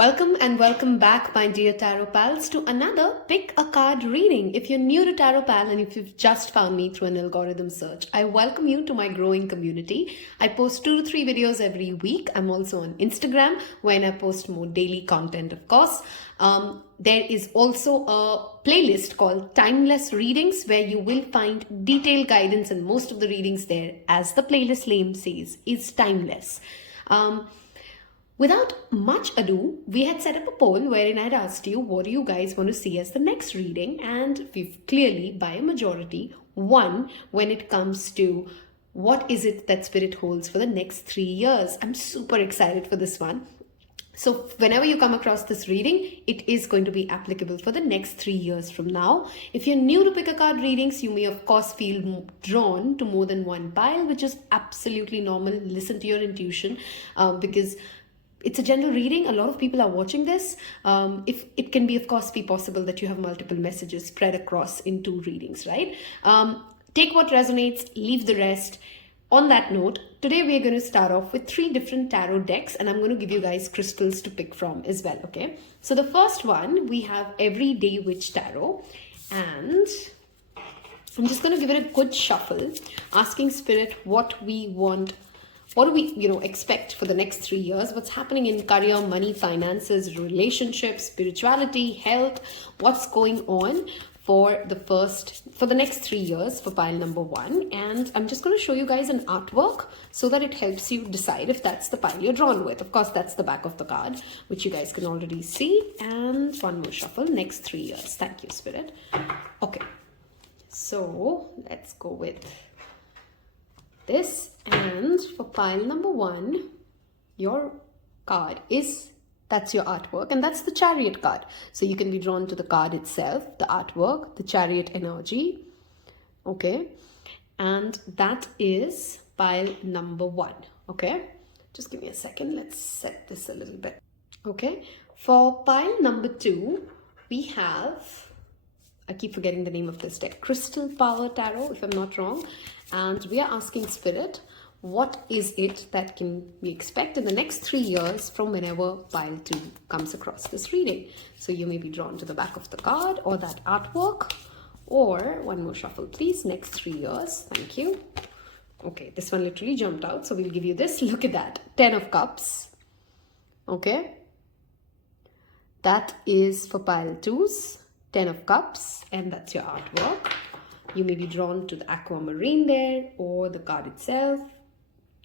Welcome and welcome back, my dear Tarot Pals, to another Pick a Card reading. If you're new to Tarot Pal and if you've just found me through an algorithm search, I welcome you to my growing community. I post 2 to 3 videos every week. I'm also on Instagram when I post more daily content, of course. There is also a playlist called Timeless Readings where you will find detailed guidance, and most of the readings there, as the playlist name says, is timeless. Without much ado, we had set up a poll wherein I'd asked you, what do you guys want to see as the next reading? And we've clearly, by a majority, won when it comes to what is it that Spirit holds for the next 3 years. I'm super excited for this one. So whenever you come across this reading, it is going to be applicable for the next 3 years from now. If you're new to Pick a Card readings, you may of course feel drawn to more than one pile, which is absolutely normal. Listen to your intuition because it's a general reading. A lot of people are watching this. If it can be, of course, be possible that you have multiple messages spread across in 2 readings, right? Take what resonates, leave the rest. On that note, today we're going to start off with 3 different tarot decks, and I'm going to give you guys crystals to pick from as well, okay? So the first one, we have Everyday Witch Tarot, and I'm just going to give it a good shuffle, asking Spirit what we want. What do we, expect for the next 3 years? What's happening in career, money, finances, relationships, spirituality, health? What's going on for the next 3 years for pile number 1? And I'm just going to show you guys an artwork so that it helps you decide if that's the pile you're drawn with. Of course, that's the back of the card, which you guys can already see. And one more shuffle, next 3 years. Thank you, Spirit. Okay, so let's go with this. And for pile number 1, your card that's your artwork, and that's the Chariot card. So you can be drawn to the card itself, the artwork, the Chariot energy. Okay, and that is pile number 1. Okay, just give me a second. Let's set this a little bit. Okay, for pile number 2, we have, I keep forgetting the name of this deck, Crystal Power Tarot, if I'm not wrong. And we are asking Spirit, what is it that can we expect in the next 3 years from whenever pile 2 comes across this reading? So you may be drawn to the back of the card or that artwork, or one more shuffle, please. Next 3 years. Thank you. Okay, this one literally jumped out, so we'll give you this. Look at that. 10 of Cups. Okay. That is for pile 2's 10 of Cups, and that's your artwork. You may be drawn to the aquamarine there or the card itself.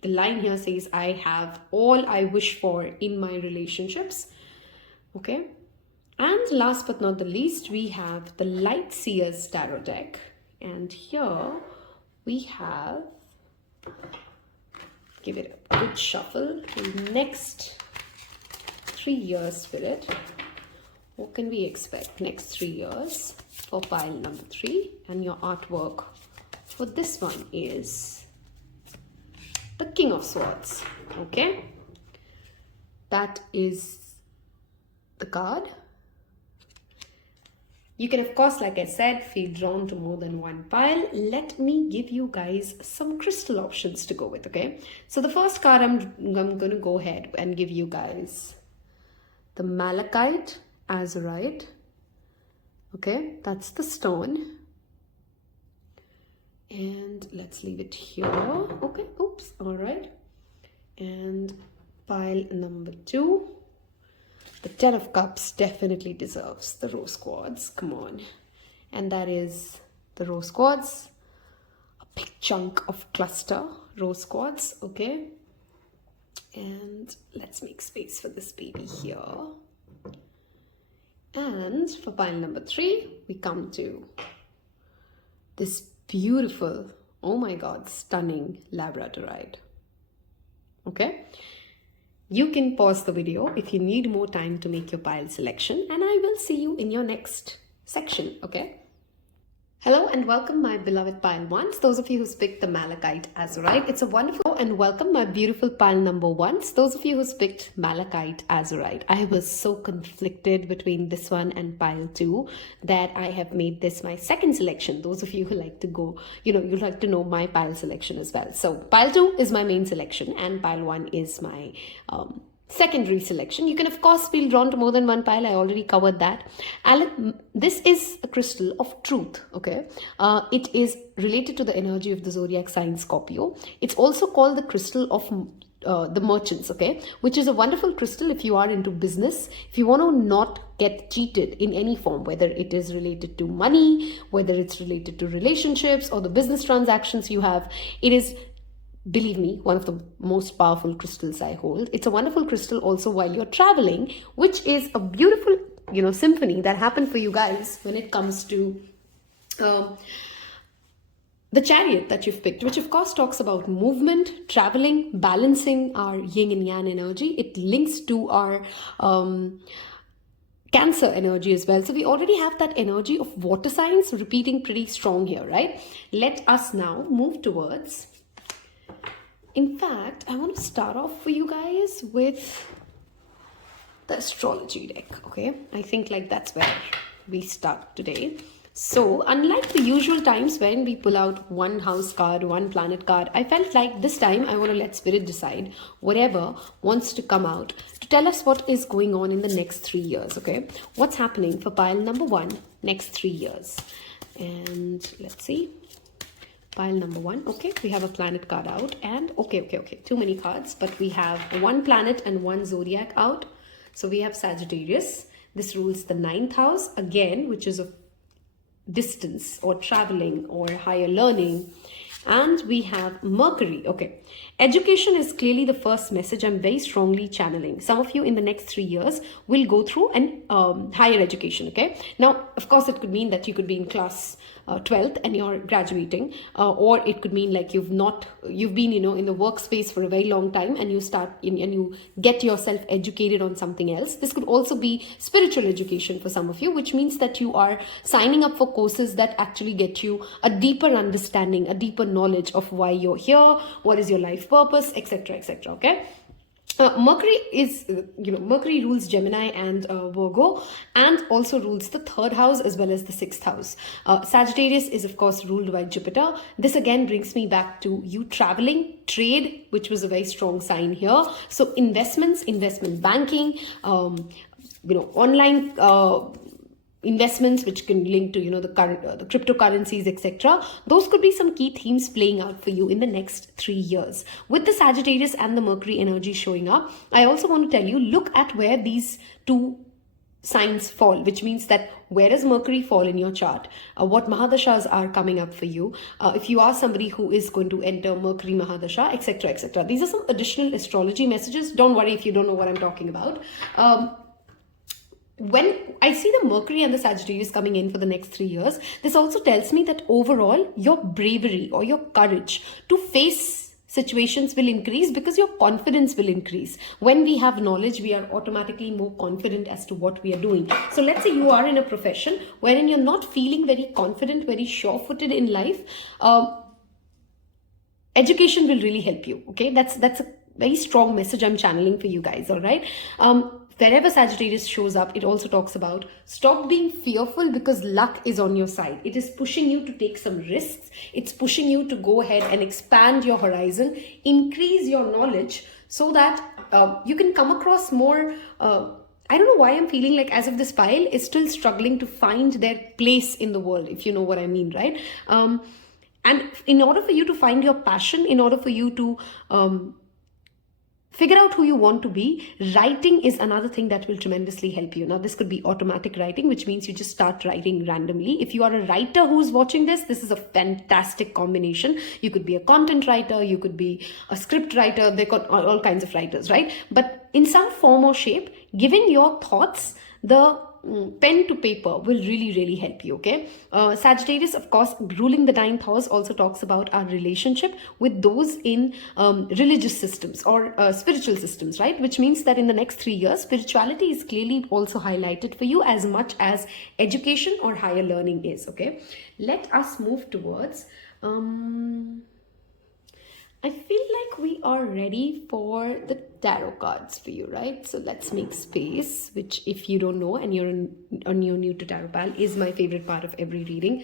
The line here says, I have all I wish for in my relationships. Okay. And last but not the least, we have the Light Seer's Tarot deck. And here we have, give it a good shuffle, the next 3 years, Spirit. What can we expect next 3 years for pile number 3? And your artwork for this one is the King of Swords. Okay, that is the card. You can, of course, like I said, feel drawn to more than one pile. Let me give you guys some crystal options to go with. Okay, so the first card I'm going to go ahead and give you guys the Malachite Azurite. Okay, that's the stone. And let's leave it here. Okay, oops, all right. And pile number 2, the 10 of Cups definitely deserves the Rose Quartz. Come on. And that is the Rose Quartz, a big chunk of cluster Rose Quartz. Okay, and let's make space for this baby here. And for pile number 3, we come to this beautiful, oh my god, stunning Labradorite. Okay, you can pause the video if you need more time to make your pile selection, and I will see you in your next section. Okay, hello and welcome, my beloved pile ones. Those of you who's picked the Malachite Azurite, it's a wonderful, and welcome my beautiful pile number ones. Those of you who's picked Malachite Azurite, I was so conflicted between this one and pile 2 that I have made this my second selection. Those of you who like to go, you like to know my pile selection as well. So pile 2 is my main selection and pile 1 is my secondary selection. You can of course feel drawn to more than one pile. I already covered that. Alan, this is a crystal of truth. Okay, it is related to the energy of the zodiac sign Scorpio. It's also called the crystal of the merchants, okay, which is a wonderful crystal if you are into business, if you want to not get cheated in any form, whether it is related to money, whether it's related to relationships or the business transactions you have. It is, believe me, one of the most powerful crystals I hold. It's a wonderful crystal also while you're traveling, which is a beautiful, symphony that happened for you guys when it comes to the chariot that you've picked, which of course talks about movement, traveling, balancing our yin and yang energy. It links to our Cancer energy as well. So we already have that energy of water signs repeating pretty strong here, right? Let us now move towards, in fact, I want to start off for you guys with the astrology deck, okay? I think like that's where we start today. So unlike the usual times when we pull out one house card, one planet card, I felt like this time I want to let spirit decide whatever wants to come out to tell us what is going on in the next 3 years, okay? What's happening for pile number 1, next 3 years. And let's see. Pile number 1, okay, we have a planet card out, and okay, too many cards, but we have one planet and one zodiac out. So we have Sagittarius. This rules the 9th house again, which is a distance or traveling or higher learning. And we have Mercury. Okay, education is clearly the first message I'm very strongly channeling. Some of you in the next 3 years will go through an higher education. Okay, now of course it could mean that you could be in class 12th and you're graduating, or it could mean like you've been in the workspace for a very long time and you start and you get yourself educated on something else. This could also be spiritual education for some of you, which means that you are signing up for courses that actually get you a deeper understanding, a deeper knowledge of why you're here, what is your life purpose, etc., etc. Okay. Mercury is, Mercury rules Gemini and Virgo, and also rules the 3rd house as well as the 6th house. Sagittarius is of course ruled by Jupiter. This again brings me back to you traveling, trade, which was a very strong sign here. So investments, investment banking, online investments, which can link to the cryptocurrencies, etc. Those could be some key themes playing out for you in the next 3 years. With the Sagittarius and the Mercury energy showing up, I also want to tell you, look at where these two signs fall, which means that where does Mercury fall in your chart, what Mahadashas are coming up for you, if you are somebody who is going to enter Mercury Mahadasha, etc., etc. These are some additional astrology messages. Don't worry if you don't know what I'm talking about. When I see the Mercury and the Sagittarius coming in for the next 3 years, this also tells me that overall your bravery or your courage to face situations will increase because your confidence will increase. When we have knowledge, we are automatically more confident as to what we are doing. So let's say you are in a profession wherein you're not feeling very confident, very sure-footed in life. Education will really help you. Okay, that's a very strong message I'm channeling for you guys. All right. Wherever Sagittarius shows up, it also talks about stop being fearful because luck is on your side. It is pushing you to take some risks. It's pushing you to go ahead and expand your horizon, increase your knowledge so that you can come across more. I don't know why I'm feeling like as if this pile is still struggling to find their place in the world, if you know what I mean, right? And in order for you to find your passion, in order for you to figure out who you want to be, writing is another thing that will tremendously help you. Now, this could be automatic writing, which means you just start writing randomly. If you are a writer who's watching this is a fantastic combination. You could be a content writer, you could be a script writer, they've got all kinds of writers, right? But in some form or shape, giving your thoughts the pen to paper will really, really help you, okay? Sagittarius, of course, ruling the 9th house, also talks about our relationship with those in religious systems or spiritual systems, right? Which means that in the next 3 years, spirituality is clearly also highlighted for you as much as education or higher learning is, okay? Let us move towards... I feel like we are ready for the tarot cards for you, right? So let's make space, which if you don't know and you're new to Tarot Pal, is my favorite part of every reading.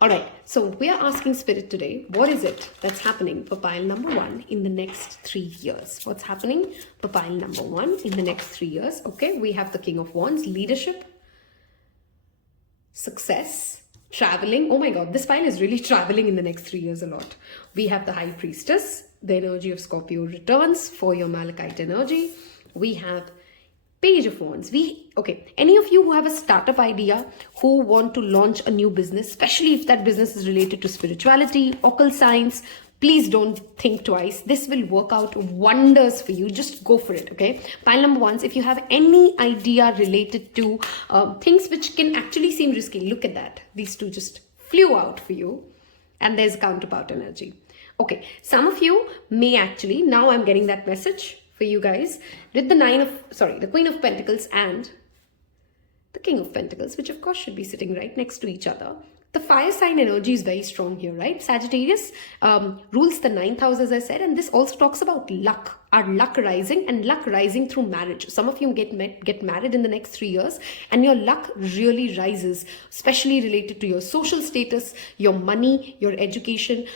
All right, so we are asking Spirit today, what is it that's happening for pile number 1 in the next 3 years? What's happening for pile number 1 in the next 3 years? Okay, we have the King of Wands, leadership, success, traveling. Oh my God, this pile is really traveling in the next 3 years a lot. We have the High Priestess, the energy of Scorpio returns for your Malachite energy. We have Page of Wands. Any of you who have a startup idea, who want to launch a new business, especially if that business is related to spirituality, occult science, please don't think twice. This will work out wonders for you. Just go for it, okay? Pile number 1, if you have any idea related to things which can actually seem risky, look at that. These two just flew out for you. And there's counterpart energy. Okay, some of you may actually, now I'm getting that message for you guys, with the Queen of Pentacles and the King of Pentacles, which of course should be sitting right next to each other. The fire sign energy is very strong here, right? Sagittarius rules the 9th house, as I said, and this also talks about luck, our luck rising, and luck rising through marriage. Some of you get married in the next 3 years, and your luck really rises, especially related to your social status, your money, your education.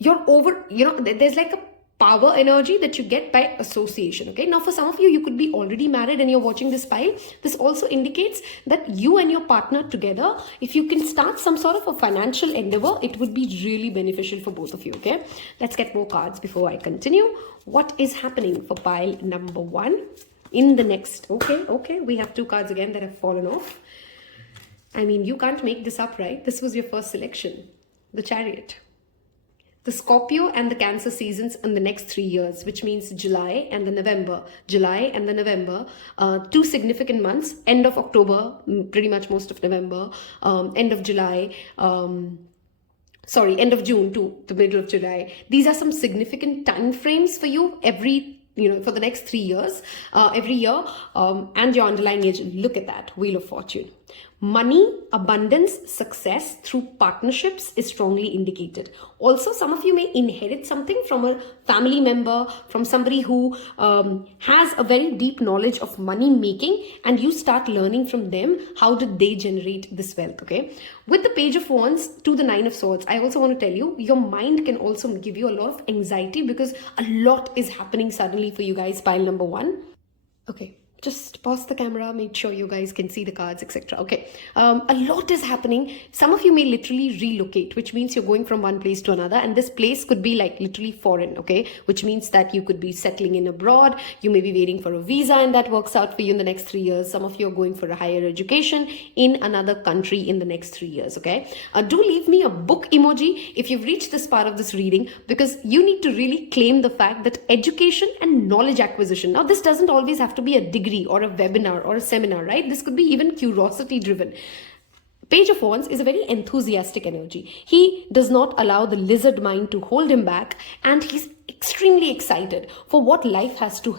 There's like a power energy that you get by association. Okay, now for some of you, you could be already married and you're watching this pile. This also indicates that you and your partner together, if you can start some sort of a financial endeavor, it would be really beneficial for both of you. Okay, let's get more cards before I continue. What is happening for pile number 1 in the next? Okay, we have 2 cards again that have fallen off. I mean, you can't make this up, right? This was your first selection, the Chariot. The Scorpio and the Cancer seasons in the next 3 years, which means July and the November. 2 significant months, end of October, pretty much most of November, end of July, end of June to the middle of July. These are some significant time frames for you for the next 3 years, every year, and your underlying age. Look at that, Wheel of Fortune. Money, abundance, success through partnerships is strongly indicated. Also, some of you may inherit something from a family member, from somebody who has a very deep knowledge of money making, and you start learning from them how did they generate this wealth, okay? With the Page of Wands to the 9 of Swords, I also want to tell you, your mind can also give you a lot of anxiety because a lot is happening suddenly for you guys, pile number 1. Okay. Just pause the camera, make sure you guys can see the cards, etc. Okay, a lot is happening. Some of you may literally relocate, which means you're going from one place to another, and this place could be like literally foreign, okay? Which means that you could be settling in abroad. You may be waiting for a visa, and that works out for you in the next 3 years. Some of you are going for a higher education in another country in the next 3 years, okay? Do leave me a book emoji if you've reached this part of this reading, because you need to really claim the fact that education and knowledge acquisition. Now, this doesn't always have to be a degree or a webinar or a seminar, right? This could be even curiosity driven. Page of Wands is a very enthusiastic energy. He does not allow the lizard mind to hold him back, and he's extremely excited for what life has to,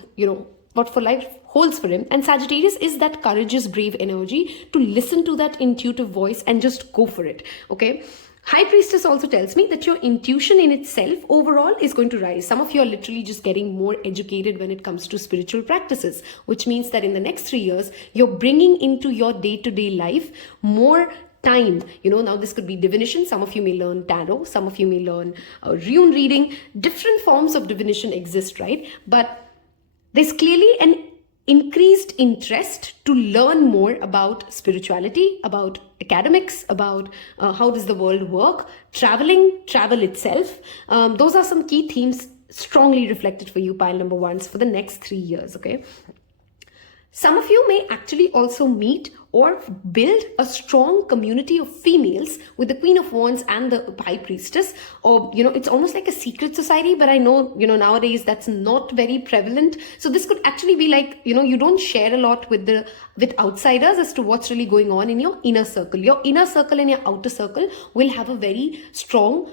what for life holds for him. And Sagittarius is that courageous, brave energy to listen to that intuitive voice and just go for it, okay? High Priestess also tells me that your intuition in itself overall is going to rise. Some of you are literally just getting more educated when it comes to spiritual practices, which means that in the next 3 years, you're bringing into your day-to-day life more time. Now this could be divination. Some of you may learn tarot. Some of you may learn rune reading. Different forms of divination exist, right? But there's clearly an increased interest to learn more about spirituality, about academics, about how does the world work, travel itself. Those are some key themes strongly reflected for you, pile number 1s, for the next 3 years, okay? Some of you may actually also meet or build a strong community of females with the Queen of Wands and the High Priestess, or it's almost like a secret society, but I know nowadays that's not very prevalent. So this could actually be like you don't share a lot with outsiders as to what's really going on in your inner circle. Your inner circle and your outer circle will have a very strong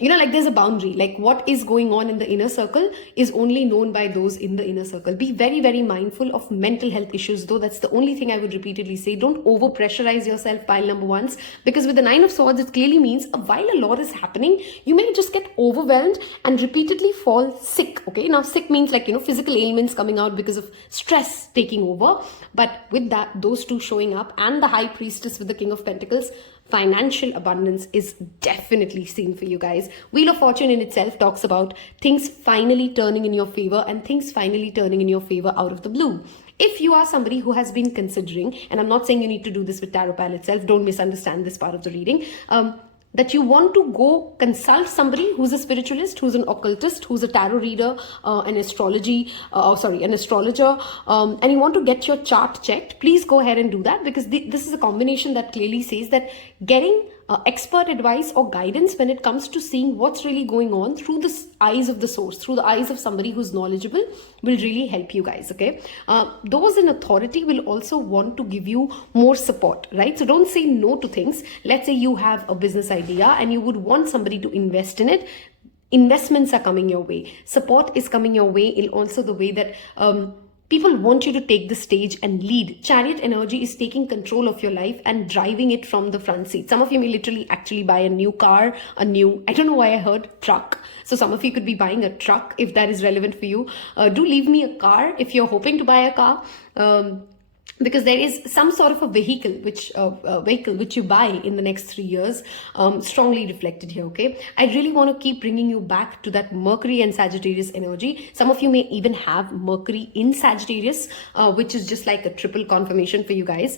like there's a boundary, like what is going on in the inner circle is only known by those in the inner circle. Be very, very mindful of mental health issues, though. That's the only thing I would repeatedly say. Don't over pressurize yourself, pile number ones, because with the Nine of Swords, it clearly means while a lot is happening, you may just get overwhelmed and repeatedly fall sick. Okay, now sick means like, physical ailments coming out because of stress taking over. But with that, those two showing up, and the High Priestess with the King of Pentacles, financial abundance is definitely seen for you guys. Wheel of Fortune in itself talks about things finally turning in your favor, and things finally turning in your favor out of the blue. If you are somebody who has been considering, and I'm not saying you need to do this with Tarot Pile itself, don't misunderstand this part of the reading, that you want to go consult somebody who's a spiritualist, who's an occultist, who's a tarot reader, an astrologer, and you want to get your chart checked, please go ahead and do that, because this is a combination that clearly says that getting expert advice or guidance when it comes to seeing what's really going on through the eyes of the source, through the eyes of somebody who's knowledgeable, will really help you guys, okay? Those in authority will also want to give you more support, right? So don't say no to things. Let's say you have a business idea and you would want somebody to invest in it. Investments are coming your way. Support is coming your way in also the way that people want you to take the stage and lead. Chariot energy is taking control of your life and driving it from the front seat. Some of you may literally actually buy a new car, I don't know why I heard truck. So some of you could be buying a truck if that is relevant for you. Do leave me a car if you're hoping to buy a car. Because there is some sort of a vehicle which you buy in the next 3 years, strongly reflected here, okay? I really want to keep bringing you back to that Mercury and Sagittarius energy. Some of you may even have Mercury in Sagittarius, which is just like a triple confirmation for you guys.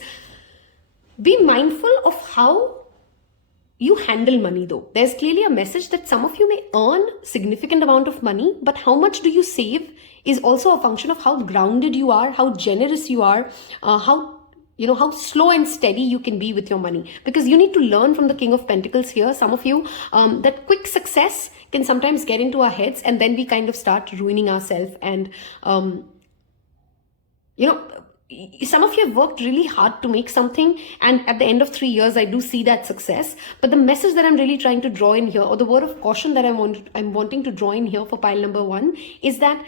Be mindful of how you handle money, though. There's clearly a message that some of you may earn significant amount of money, but how much do you save is also a function of how grounded you are, how generous you are, how slow and steady you can be with your money. Because you need to learn from the King of Pentacles here, some of you, that quick success can sometimes get into our heads, and then we kind of start ruining ourselves. And some of you have worked really hard to make something, and at the end of 3 years, I do see that success. But the message that I'm really trying to draw in here, or the word of caution that I'm wanting to draw in here for pile number 1, is that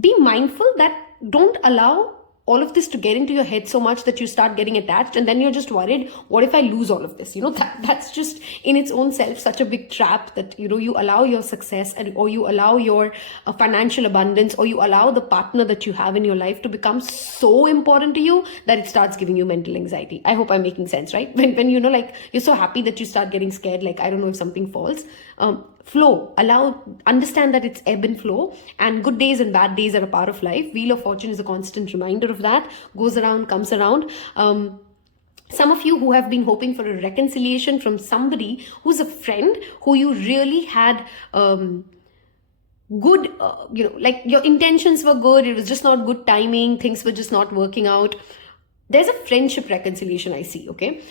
be mindful that don't allow all of this to get into your head so much that you start getting attached, and then you're just worried, what if I lose all of this? That's just in its own self such a big trap that you allow your success, or you allow your financial abundance, or you allow the partner that you have in your life to become so important to you that it starts giving you mental anxiety. I hope I'm making sense, right? When you're so happy that you start getting scared, like I don't know if something falls. Flow, understand that it's ebb and flow, and good days and bad days are a part of life. Wheel of Fortune is a constant reminder of that. Goes around, comes around. Some of you who have been hoping for a reconciliation from somebody who's a friend who you really had good, like your intentions were good, it was just not good timing, things were just not working out. There's a friendship reconciliation I see, okay?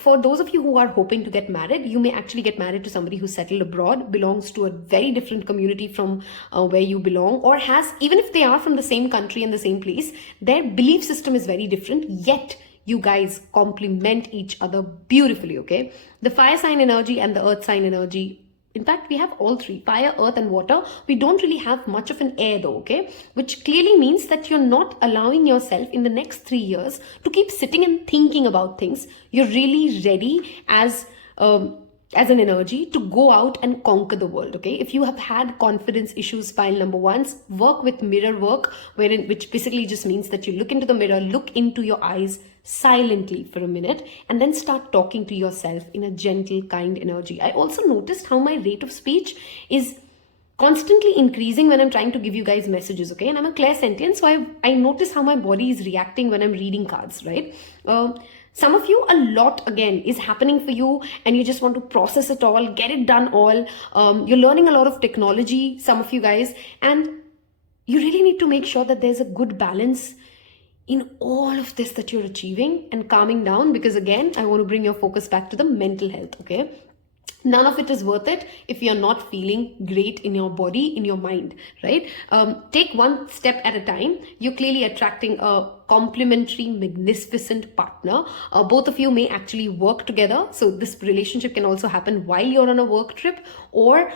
For those of you who are hoping to get married, you may actually get married to somebody who's settled abroad, belongs to a very different community from where you belong, or has, even if they are from the same country and the same place, their belief system is very different, yet you guys complement each other beautifully, okay? The fire sign energy and the earth sign energy, in fact, we have all three, fire, earth, and water. We don't really have much of an air though, okay? Which clearly means that you're not allowing yourself in the next 3 years to keep sitting and thinking about things. You're really ready as an energy to go out and conquer the world, okay? If you have had confidence issues, pile number 1, work with mirror work, which basically just means that you look into the mirror, look into your eyes silently for a minute, and then start talking to yourself in a gentle, kind energy. I also noticed how my rate of speech is constantly increasing when I'm trying to give you guys messages, okay? And I'm a clairsentient, so I notice how my body is reacting when I'm reading cards, right? Some of you, a lot again is happening for you, and you just want to process it all, get it done all. You're learning a lot of technology, some of you guys, and you really need to make sure that there's a good balance in all of this that you're achieving and calming down, because again, I want to bring your focus back to the mental health, okay? None of it is worth it if you're not feeling great in your body, in your mind, right? Take one step at a time. You're clearly attracting a complementary, magnificent partner. Both of you may actually work together. So this relationship can also happen while you're on a work trip, or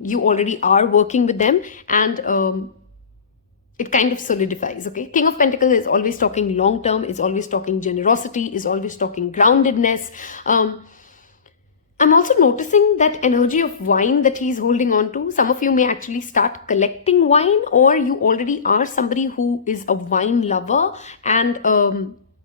you already are working with them, and it kind of solidifies. Okay, King of Pentacles is always talking long term, is always talking generosity, is always talking groundedness. I'm also noticing that energy of wine that he's holding on to. Some of you may actually start collecting wine, or you already are somebody who is a wine lover, and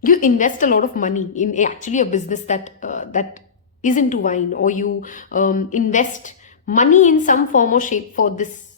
you invest a lot of money in actually a business that is into wine, or you invest money in some form or shape for this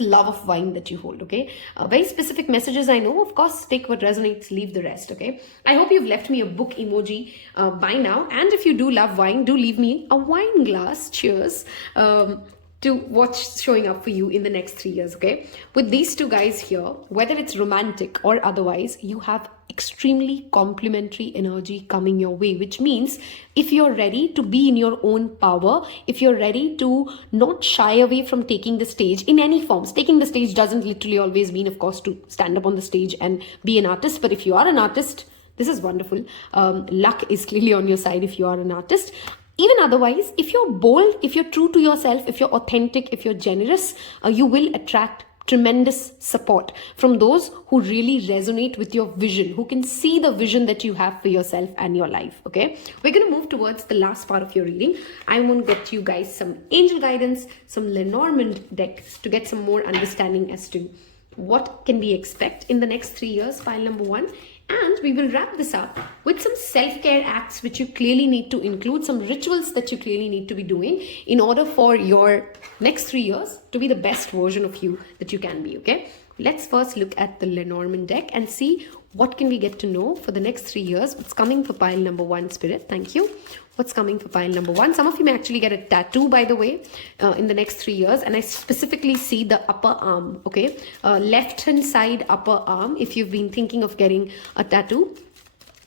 love of wine that you hold. Okay, very specific messages, I know. Of course, take what resonates, leave the rest. Okay, I hope you've left me a book emoji by now, and if you do love wine, do leave me a wine glass. Cheers to what's showing up for you in the next 3 years. Okay, with these two guys here, whether it's romantic or otherwise, you have extremely complementary energy coming your way, which means if you're ready to be in your own power, if you're ready to not shy away from taking the stage in any forms. Taking the stage doesn't literally always mean, of course, to stand up on the stage and be an artist, but if you are an artist, this is wonderful. Luck is clearly on your side if you are an artist. Even otherwise, if you're bold, if you're true to yourself, if you're authentic, if you're generous, you will attract tremendous support from those who really resonate with your vision, who can see the vision that you have for yourself and your life. Okay, we're going to move towards the last part of your reading. I want to get you guys some angel guidance, some Lenormand deck, to get some more understanding as to what can we expect in the next 3 years, pile number 1. And we will wrap this up with some self-care acts which you clearly need to include, some rituals that you clearly need to be doing in order for your next 3 years to be the best version of you that you can be. Okay, let's first look at the Lenormand deck and see what can we get to know for the next 3 years. What's coming for pile number 1, Spirit? Thank you. What's coming for pile number 1? Some of you may actually get a tattoo, by the way, in the next 3 years. And I specifically see the upper arm, okay? Left hand side upper arm. If you've been thinking of getting a tattoo,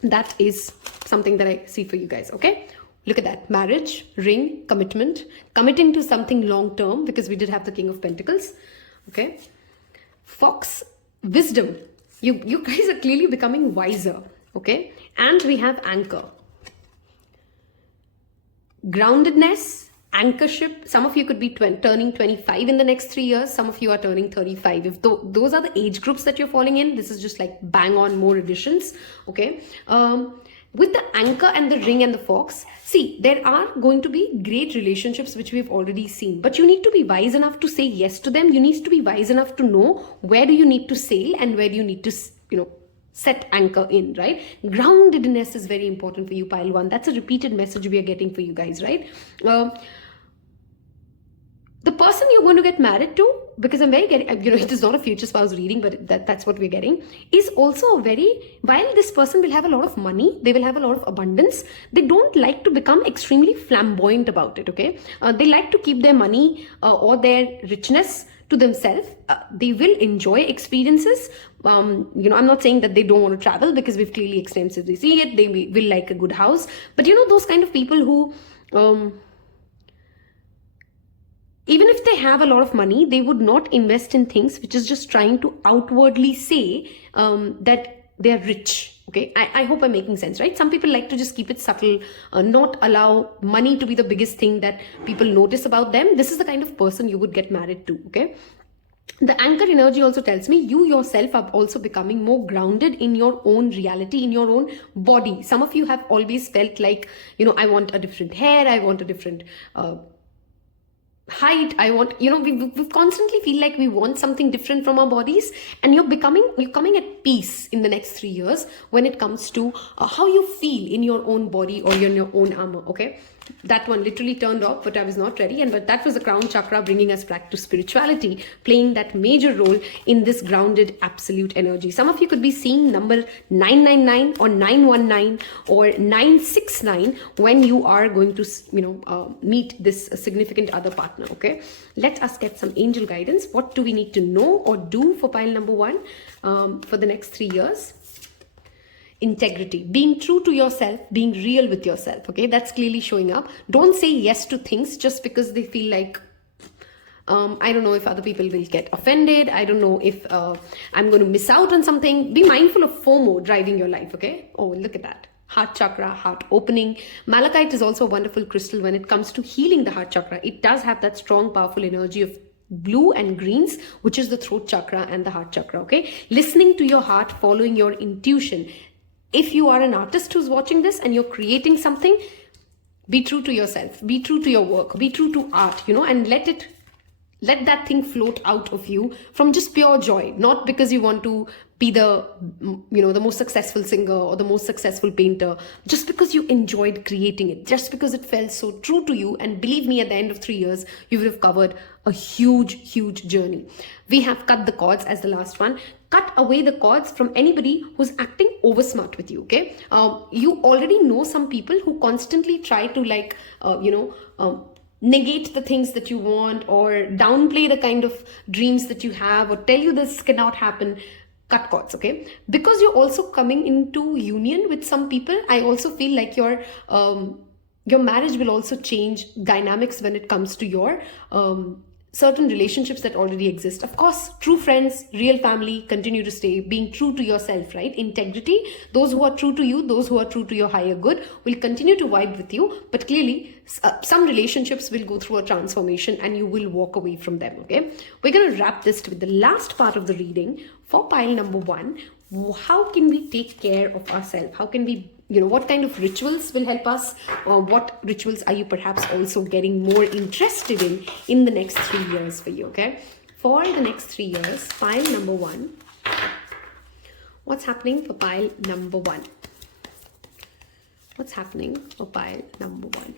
that is something that I see for you guys, okay? Look at that. Marriage, ring, commitment, committing to something long term, because we did have the King of Pentacles, okay? Fox, wisdom. You guys are clearly becoming wiser, okay? And we have anchor. Groundedness, anchorship. Some of you could be turning 25 in the next 3 years. Some of you are turning 35. If those are the age groups that you're falling in, this is just like bang on more additions. Okay. With the anchor and the ring and the fox, see, there are going to be great relationships which we've already seen, but you need to be wise enough to say yes to them. You need to be wise enough to know where do you need to sail and where do you need to, set anchor in, right? Groundedness is very important for you, pile 1. That's a repeated message we are getting for you guys, right? The person you're going to get married to, because I'm very getting, it is not a future spouse reading, but that's what we're getting, is also while this person will have a lot of money, they will have a lot of abundance, they don't like to become extremely flamboyant about it, okay? They like to keep their money or their richness to themselves. They will enjoy experiences. I'm not saying that they don't want to travel, because we've clearly extensively seen it. They will like a good house. But those kind of people who, even if they have a lot of money, they would not invest in things which is just trying to outwardly say that they are rich. Okay, I hope I'm making sense, right? Some people like to just keep it subtle, not allow money to be the biggest thing that people notice about them. This is the kind of person you would get married to, okay? The anchor energy also tells me you yourself are also becoming more grounded in your own reality, in your own body. Some of you have always felt like, I want a different hair, I want a different height, I want, we constantly feel like we want something different from our bodies, and you're coming at peace in the next 3 years when it comes to how you feel in your own body or in your own armor, okay? That one literally turned off, but I was not ready. But that was the crown chakra bringing us back to spirituality, playing that major role in this grounded absolute energy. Some of you could be seeing number 999 or 919 or 969 when you are going to, meet this significant other partner, okay? Let us get some angel guidance. What do we need to know or do for pile number 1 for the next 3 years? integrity, being true to yourself, being real with yourself. Okay, that's clearly showing up. Don't say yes to things just because they feel like, I don't know if other people will get offended. I don't know if I'm going to miss out on something. Be mindful of FOMO driving your life. Okay. Oh, look at that. Heart chakra, heart opening. Malachite is also a wonderful crystal when it comes to healing the heart chakra. It does have that strong, powerful energy of blue and greens, which is the throat chakra and the heart chakra. Okay. Listening to your heart, following your intuition. If you are an artist who's watching this and you're creating something, be true to yourself, be true to your work, be true to art, and let that thing float out of you from just pure joy, not because you want to be the most successful singer or the most successful painter, just because you enjoyed creating it, just because it felt so true to you. And believe me, at the end of 3 years, you would have covered a huge journey. We have cut the cords as the last one. Cut away the cords from anybody who's acting over smart with you. Okay, you already know some people who constantly try to negate the things that you want, or downplay the kind of dreams that you have, or tell you this cannot happen. Cut cords. Okay, because you're also coming into union with some people. I also feel like your marriage will also change dynamics when it comes to your certain relationships that already exist. Of course, true friends, real family continue to stay, being true to yourself, right? Integrity, those who are true to you, those who are true to your higher good will continue to vibe with you. But clearly, some relationships will go through a transformation and you will walk away from them, okay? We're going to wrap this with the last part of the reading for pile number 1. How can we take care of ourselves? How can we what kind of rituals will help us? What rituals are you perhaps also getting more interested in the next 3 years for you? Okay, for the next 3 years, pile number 1. What's happening for pile number 1? What's happening for pile number 1?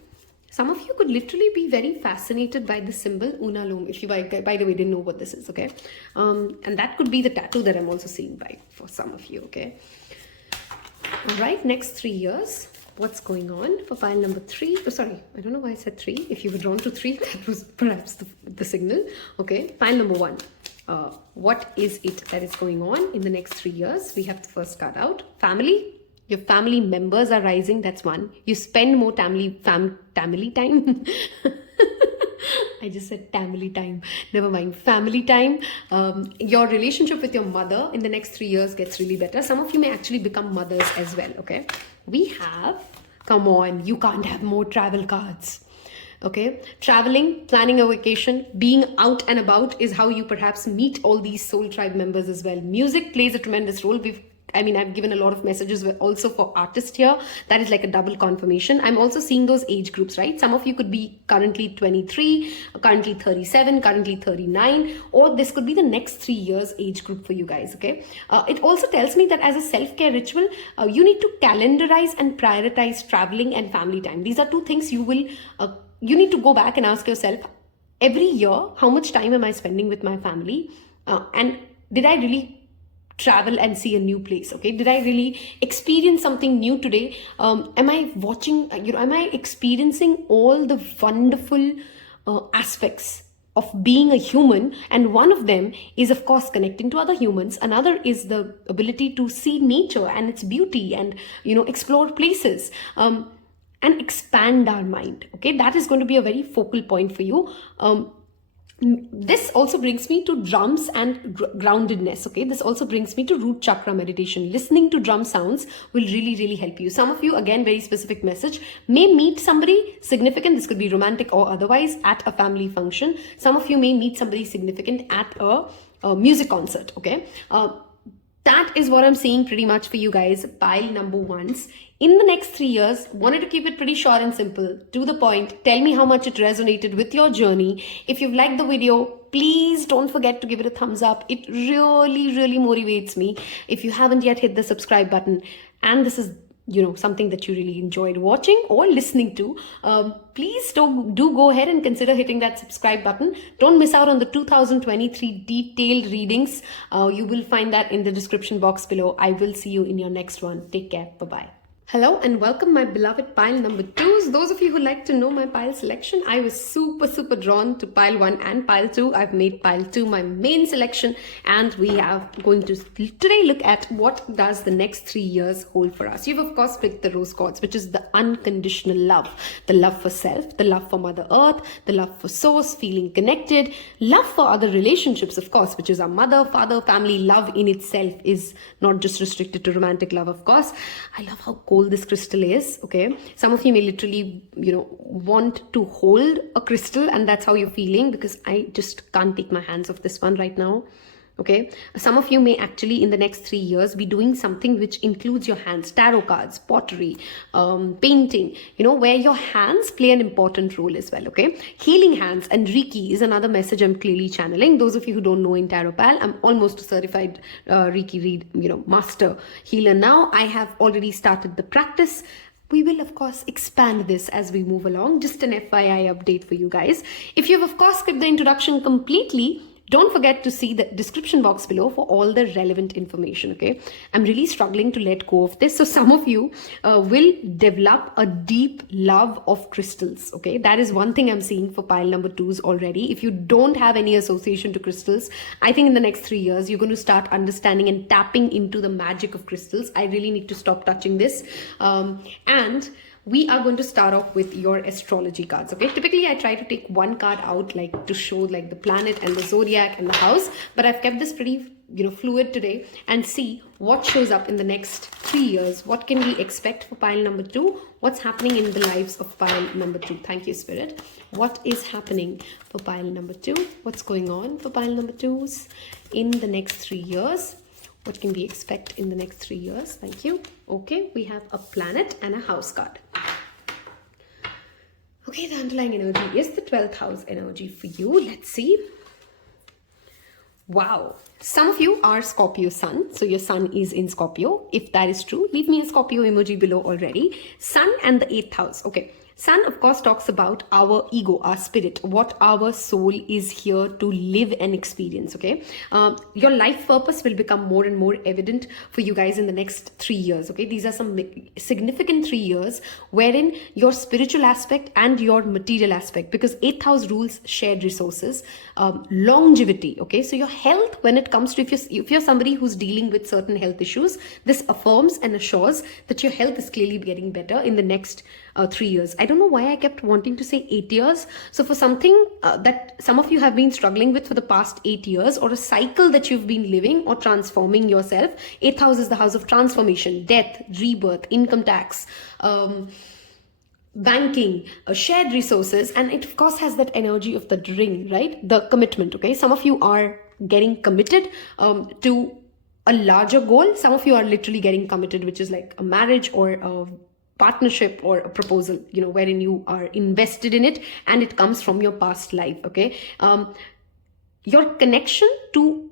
Some of you could literally be very fascinated by the symbol Unalom, if you, by the way, didn't know what this is, okay? And that could be the tattoo that I'm also seeing for some of you, okay? All right, next 3 years, what's going on for pile number 3? Oh, sorry, I don't know why I said 3. If you were drawn to 3, that was perhaps the signal. Okay, pile number 1. What is it that is going on in the next 3 years? We have the first card out. Family. Your family members are rising. That's 1. You spend more family time. I just said family time. Never mind. Family time. Your relationship with your mother in the next 3 years gets really better. Some of you may actually become mothers as well. Okay. We have, come on, you can't have more travel cards. Okay. Traveling, planning a vacation, being out and about is how you perhaps meet all these soul tribe members as well. Music plays a tremendous role. I've given a lot of messages also for artists here. That is like a double confirmation. I'm also seeing those age groups, right? Some of you could be currently 23, currently 37, currently 39, or this could be the next 3 years age group for you guys, okay? It also tells me that as a self-care ritual, you need to calendarize and prioritize traveling and family time. These are two things you need to go back and ask yourself, every year, how much time am I spending with my family? And did I really travel and see a new place? Okay, did I really experience something new today? Am I watching, am I experiencing all the wonderful aspects of being a human? And one of them is, of course, connecting to other humans. Another is the ability to see nature and its beauty and, explore places. And expand our mind. Okay, that is going to be a very focal point for you. This also brings me to drums and groundedness. Okay, this also brings me to root chakra meditation. Listening to drum sounds will really help you. Some of you, again, very specific message, may meet somebody significant. This could be romantic or otherwise at a family function. Some of you may meet somebody significant at a music concert. Okay, that is what I'm seeing pretty much for you guys. Pile number 1s. In the next 3 years, wanted to keep it pretty short and simple, to the point. Tell me how much it resonated with your journey. If you've liked the video, please don't forget to give it a thumbs up. It really motivates me. If you haven't yet hit the subscribe button, and this is something that you really enjoyed watching or listening to, please do go ahead and consider hitting that subscribe button. Don't miss out on the 2023 detailed readings. You will find that in the description box below. I will see you in your next one. Take care. Bye-bye. Hello and welcome my beloved pile number 2s. Those of you who like to know my pile selection, I was super drawn to pile 1 and pile 2. I've made pile 2 my main selection, and we are going to today look at what does the next 3 years hold for us. You've of course picked the rose quartz, which is the unconditional love, the love for self, the love for Mother Earth, the love for source, feeling connected, love for other relationships, of course, which is our mother, father, family. Love in itself is not just restricted to romantic love, of course. I love how cold this crystal is. Okay, some of you may literally want to hold a crystal, and that's how you're feeling, because I just can't take my hands off this one right now. Okay, some of you may actually in the next 3 years be doing something which includes your hands, tarot cards, pottery, painting, where your hands play an important role as well. Okay, healing hands and Reiki is another message I'm clearly channeling. Those of you who don't know, in Tarot Pal, I'm almost a certified Reiki master healer now. I have already started the practice. We will of course expand this as we move along. Just an FYI update for you guys. If you've of course skipped the introduction completely, don't forget to see the description box below for all the relevant information. Okay, I'm really struggling to let go of this. So some of you will develop a deep love of crystals. Okay, that is one thing I'm seeing for pile number 2s already. If you don't have any association to crystals, I think in the next 3 years you're going to start understanding and tapping into the magic of crystals. I really need to stop touching this. And we are going to start off with your astrology cards. Okay, typically I try to take one card out, like to show like the planet and the zodiac and the house, but I've kept this pretty fluid today, and see what shows up in the next 3 years. What can we expect for pile number 2? What's happening in the lives of pile number 2? Thank you, Spirit. What is happening for pile number 2? What's going on for pile number 2s in the next 3 years? What can we expect in the next 3 years? Thank you. Okay, we have a planet and a house card. Okay, the underlying energy is the 12th house energy for you. Let's see. Wow. Some of you are Scorpio sun. So your sun is in Scorpio. If that is true, leave me a Scorpio emoji below already. Sun and the 8th house. Okay. Sun, of course, talks about our ego, our spirit, what our soul is here to live and experience. Okay, your life purpose will become more and more evident for you guys in the next 3 years. Okay, these are some significant 3 years wherein your spiritual aspect and your material aspect, because 8th house rules shared resources, longevity. Okay, so your health, when it comes to, if you're somebody who's dealing with certain health issues, this affirms and assures that your health is clearly getting better in the next 3 years. I don't know why I kept wanting to say 8 years. So for something that some of you have been struggling with for the past 8 years, or a cycle that you've been living or transforming yourself, 8th house is the house of transformation, death, rebirth, income tax, banking, shared resources, and it of course has that energy of the ring, right? The commitment. Okay, some of you are getting committed to a larger goal. Some of you are literally getting committed, which is like a marriage or a partnership or a proposal, wherein you are invested in it and it comes from your past life. Okay, your connection to,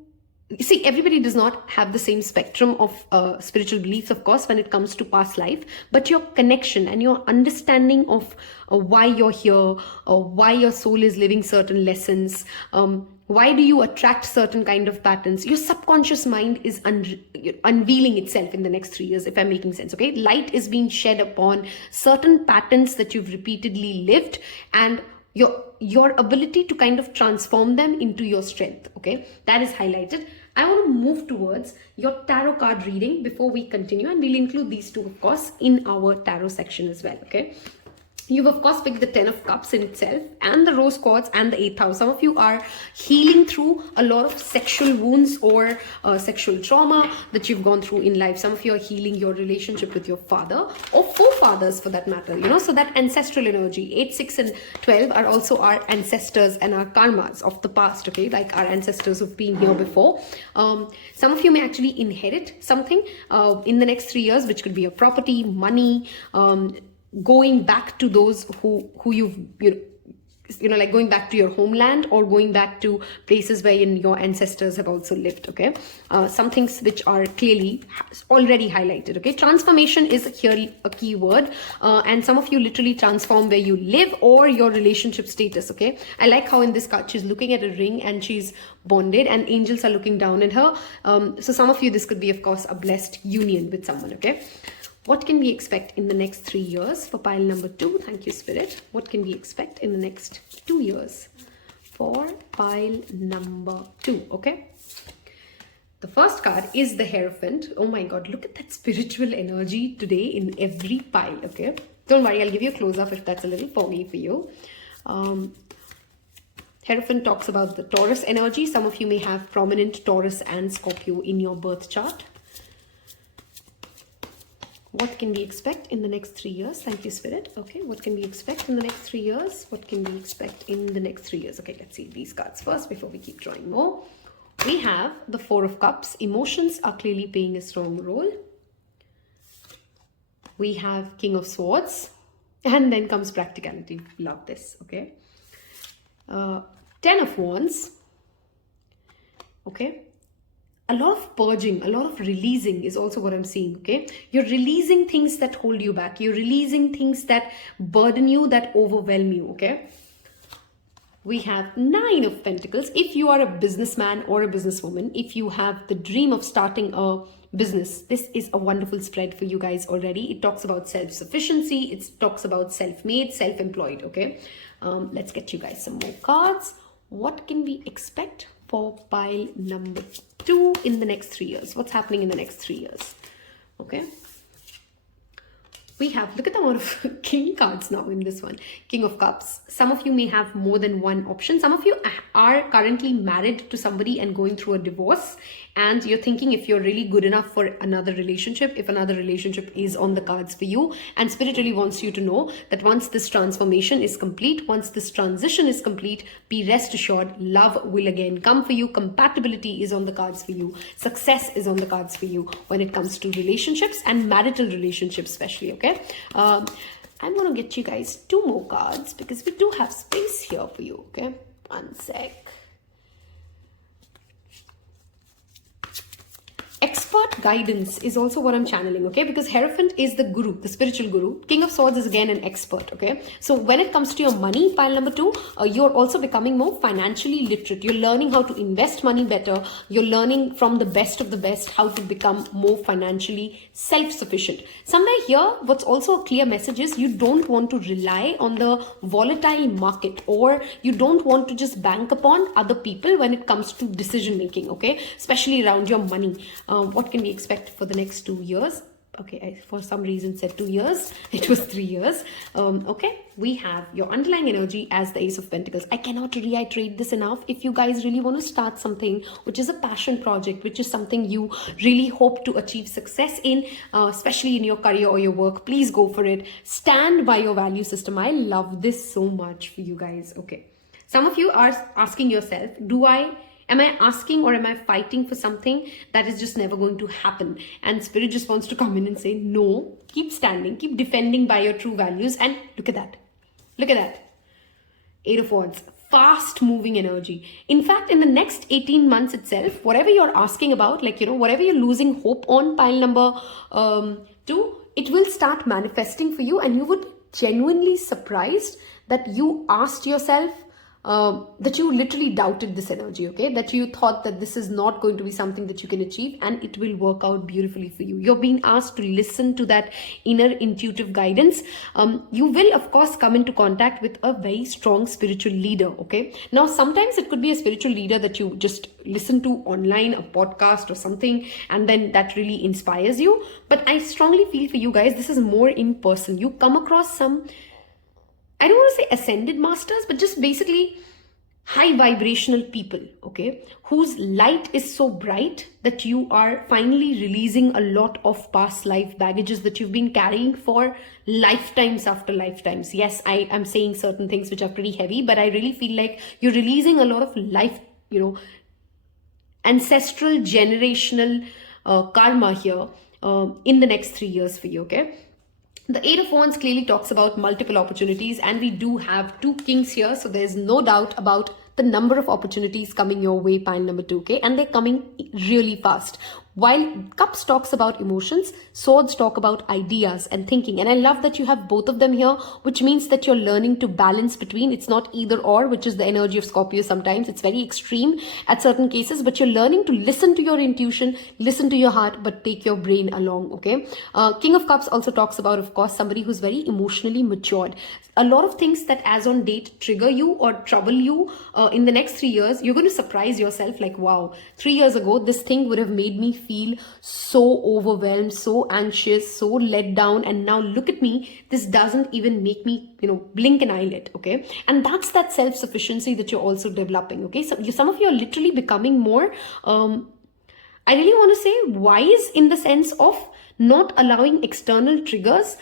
see, everybody does not have the same spectrum of spiritual beliefs, of course, when it comes to past life, but your connection and your understanding of why you're here, or why your soul is living certain lessons, why do you attract certain kind of patterns? Your subconscious mind is unveiling itself in the next 3 years, if I'm making sense. Okay, light is being shed upon certain patterns that you've repeatedly lived, and your ability to kind of transform them into your strength. Okay, that is highlighted. I want to move towards your tarot card reading before we continue, and we'll include these two, of course, in our tarot section as well. Okay, you've of course picked the 10 of cups in itself, and the rose quartz and the 8th house. Some of you are healing through a lot of sexual wounds or sexual trauma that you've gone through in life. Some of you are healing your relationship with your father or forefathers, for that matter, so that ancestral energy. 8, 6 and 12 are also our ancestors and our karmas of the past. Okay, like our ancestors who've been here before. Some of you may actually inherit something in the next 3 years, which could be a property, money, going back to those who you've like going back to your homeland, or going back to places where your ancestors have also lived. Okay, some things which are clearly already highlighted. Okay, transformation is here a key word, and some of you literally transform where you live or your relationship status. Okay, I like how in this card she's looking at a ring and she's bonded, and angels are looking down at her. So some of you, this could be of course a blessed union with someone. Okay, What can we expect in the next 3 years for pile number 2? Thank you, Spirit. What can we expect in the next 2 years for pile number 2? Okay. The first card is the Hierophant. Oh my God, look at that spiritual energy today in every pile, okay? Don't worry, I'll give you a close-up if that's a little foggy for you. Hierophant talks about the Taurus energy. Some of you may have prominent Taurus and Scorpio in your birth chart. What can we expect in the next 3 years? Thank you, Spirit. Okay, what can we expect in the next 3 years? What can we expect in the next 3 years? Okay, let's see these cards first before we keep drawing more. We have the Four of Cups. Emotions are clearly playing a strong role. We have King of Swords. And then comes practicality. Love this, okay? 10 of Wands. Okay? A lot of purging, a lot of releasing is also what I'm seeing, okay? You're releasing things that hold you back. You're releasing things that burden you, that overwhelm you, okay? We have 9 of Pentacles. If you are a businessman or a businesswoman, if you have the dream of starting a business, this is a wonderful spread for you guys already. It talks about self-sufficiency. It talks about self-made, self-employed, okay? Let's get you guys some more cards. What can we expect for pile number 2 in the next 3 years? What's happening in the next 3 years? Okay. We have, look at the amount of king cards now in this one. King of Cups. Some of you may have more than one option. Some of you are currently married to somebody and going through a divorce. And you're thinking if you're really good enough for another relationship, if another relationship is on the cards for you. And Spirit really wants you to know that once this transformation is complete, once this transition is complete, be rest assured, love will again come for you. Compatibility is on the cards for you. Success is on the cards for you when it comes to relationships and marital relationships especially, okay? I'm going to get you guys 2 more cards because we do have space here for you, okay? One sec. Expert guidance is also what I'm channeling, okay? Because Hierophant is the guru, the spiritual guru. King of Swords is again an expert, okay? So when it comes to your money, pile number 2, you're also becoming more financially literate. You're learning how to invest money better. You're learning from the best of the best how to become more financially self-sufficient. Somewhere here, what's also a clear message is you don't want to rely on the volatile market, or you don't want to just bank upon other people when it comes to decision making, okay? Especially around your money. What can we expect for the next 2 years? Okay, I for some reason said 2 years. It was 3 years. Okay, we have your underlying energy as the Ace of Pentacles. I cannot reiterate this enough. If you guys really want to start something which is a passion project, which is something you really hope to achieve success in, especially in your career or your work, please go for it. Stand by your value system. I love this so much for you guys. Okay, some of you are asking yourself, am I asking or am I fighting for something that is just never going to happen? And Spirit just wants to come in and say, no, keep standing, keep defending by your true values. And look at that. Look at that. 8 of Wands. Fast moving energy. In fact, in the next 18 months itself, whatever you're asking about, like, whatever you're losing hope on, pile number 2, it will start manifesting for you. And you would genuinely surprised that you asked yourself, that you literally doubted this energy, okay? That you thought that this is not going to be something that you can achieve, and it will work out beautifully for you. You're being asked to listen to that inner intuitive guidance. You will, of course, come into contact with a very strong spiritual leader, okay? Now, sometimes it could be a spiritual leader that you just listen to online, a podcast or something, and then that really inspires you. But I strongly feel for you guys, this is more in person. You come across some, I don't want to say ascended masters, but just basically high vibrational people, okay, whose light is so bright that you are finally releasing a lot of past life baggages that you've been carrying for lifetimes after lifetimes. Yes, I am saying certain things which are pretty heavy, but I really feel like you're releasing a lot of life, ancestral generational karma here in the next 3 years for you, okay? The 8 of Wands clearly talks about multiple opportunities, and we do have 2 kings here. So there's no doubt about the number of opportunities coming your way, pile number 2, okay? And they're coming really fast. While Cups talks about emotions, Swords talk about ideas and thinking. And I love that you have both of them here, which means that you're learning to balance between. It's not either or, which is the energy of Scorpio sometimes. It's very extreme at certain cases, but you're learning to listen to your intuition, listen to your heart, but take your brain along, okay? King of Cups also talks about, of course, somebody who's very emotionally matured. A lot of things that as on date trigger you or trouble you in the next 3 years, you're going to surprise yourself like, wow, 3 years ago, this thing would have made me feel so overwhelmed, so anxious, so let down. And now look at me, this doesn't even make me, blink an eyelid, okay? And that's that self-sufficiency that you're also developing, okay? So some of you are literally becoming more, I really want to say wise in the sense of not allowing external triggers,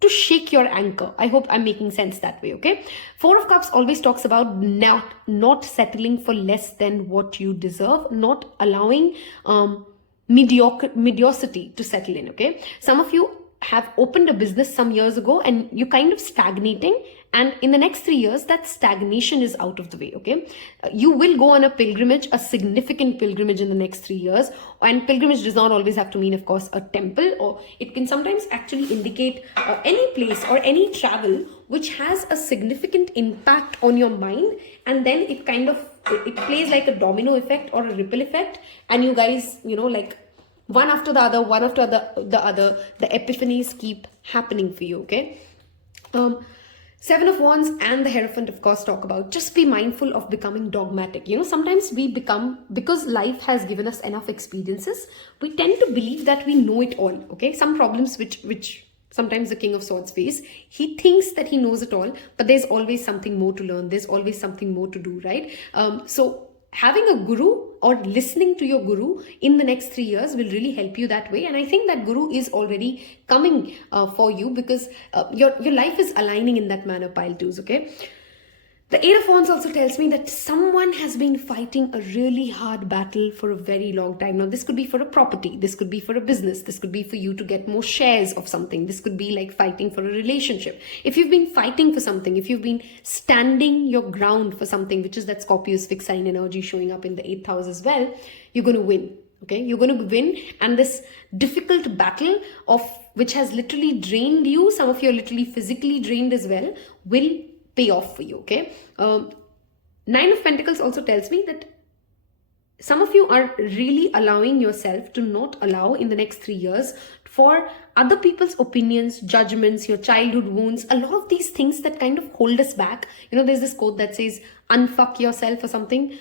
to shake your anchor. I hope I'm making sense that way, okay? Four of Cups always talks about not settling for less than what you deserve, not allowing mediocrity to settle in, okay? Some of you have opened a business some years ago and you're kind of stagnating, and in the next 3 years that stagnation is out of the way, okay? You will go on a pilgrimage, a significant pilgrimage in the next 3 years, and pilgrimage does not always have to mean, of course, a temple, or it can sometimes actually indicate any place or any travel which has a significant impact on your mind, and then it kind of it plays like a domino effect or a ripple effect, and you guys, like one after the other, the epiphanies keep happening for you, okay? Seven of Wands and the Hierophant, of course, talk about just be mindful of becoming dogmatic. Sometimes we become, because life has given us enough experiences, we tend to believe that we know it all, okay? Some problems which sometimes the King of Swords face, he thinks that he knows it all, but there's always something more to learn. There's always something more to do, right? So having a guru or listening to your guru in the next 3 years will really help you that way. And I think that guru is already coming for you, because your life is aligning in that manner, pile twos, okay? The Eight of Wands also tells me that someone has been fighting a really hard battle for a very long time. Now, this could be for a property. This could be for a business. This could be for you to get more shares of something. This could be like fighting for a relationship. If you've been fighting for something, if you've been standing your ground for something, which is that Scorpio's fixed sign energy showing up in the 8th house as well, you're going to win. Okay, you're going to win, and this difficult battle which has literally drained you, some of you are literally physically drained as well, will pay off for you, okay? Nine of Pentacles also tells me that some of you are really allowing yourself to not allow in the next 3 years for other people's opinions, judgments, your childhood wounds, a lot of these things that kind of hold us back. There's this quote that says, unfuck yourself or something,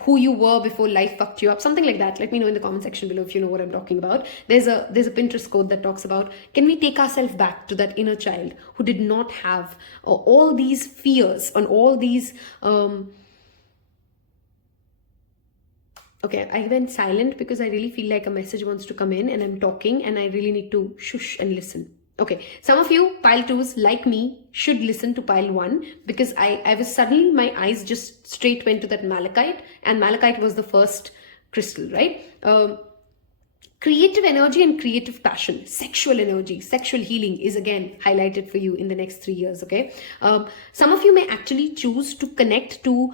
who you were before life fucked you up, something like that. Let me know in the comment section below if you know what I'm talking about. There's a Pinterest quote that talks about, can we take ourselves back to that inner child who did not have all these fears and all these okay, I went silent because I really feel like a message wants to come in and I'm talking and I really need to shush and listen. Okay, some of you pile twos like me should listen to pile one, because I was suddenly, my eyes just straight went to that Malachite, and Malachite was the first crystal, right? Creative energy and creative passion, sexual energy, sexual healing is again highlighted for you in the next 3 years, okay? Some of you may actually choose to connect to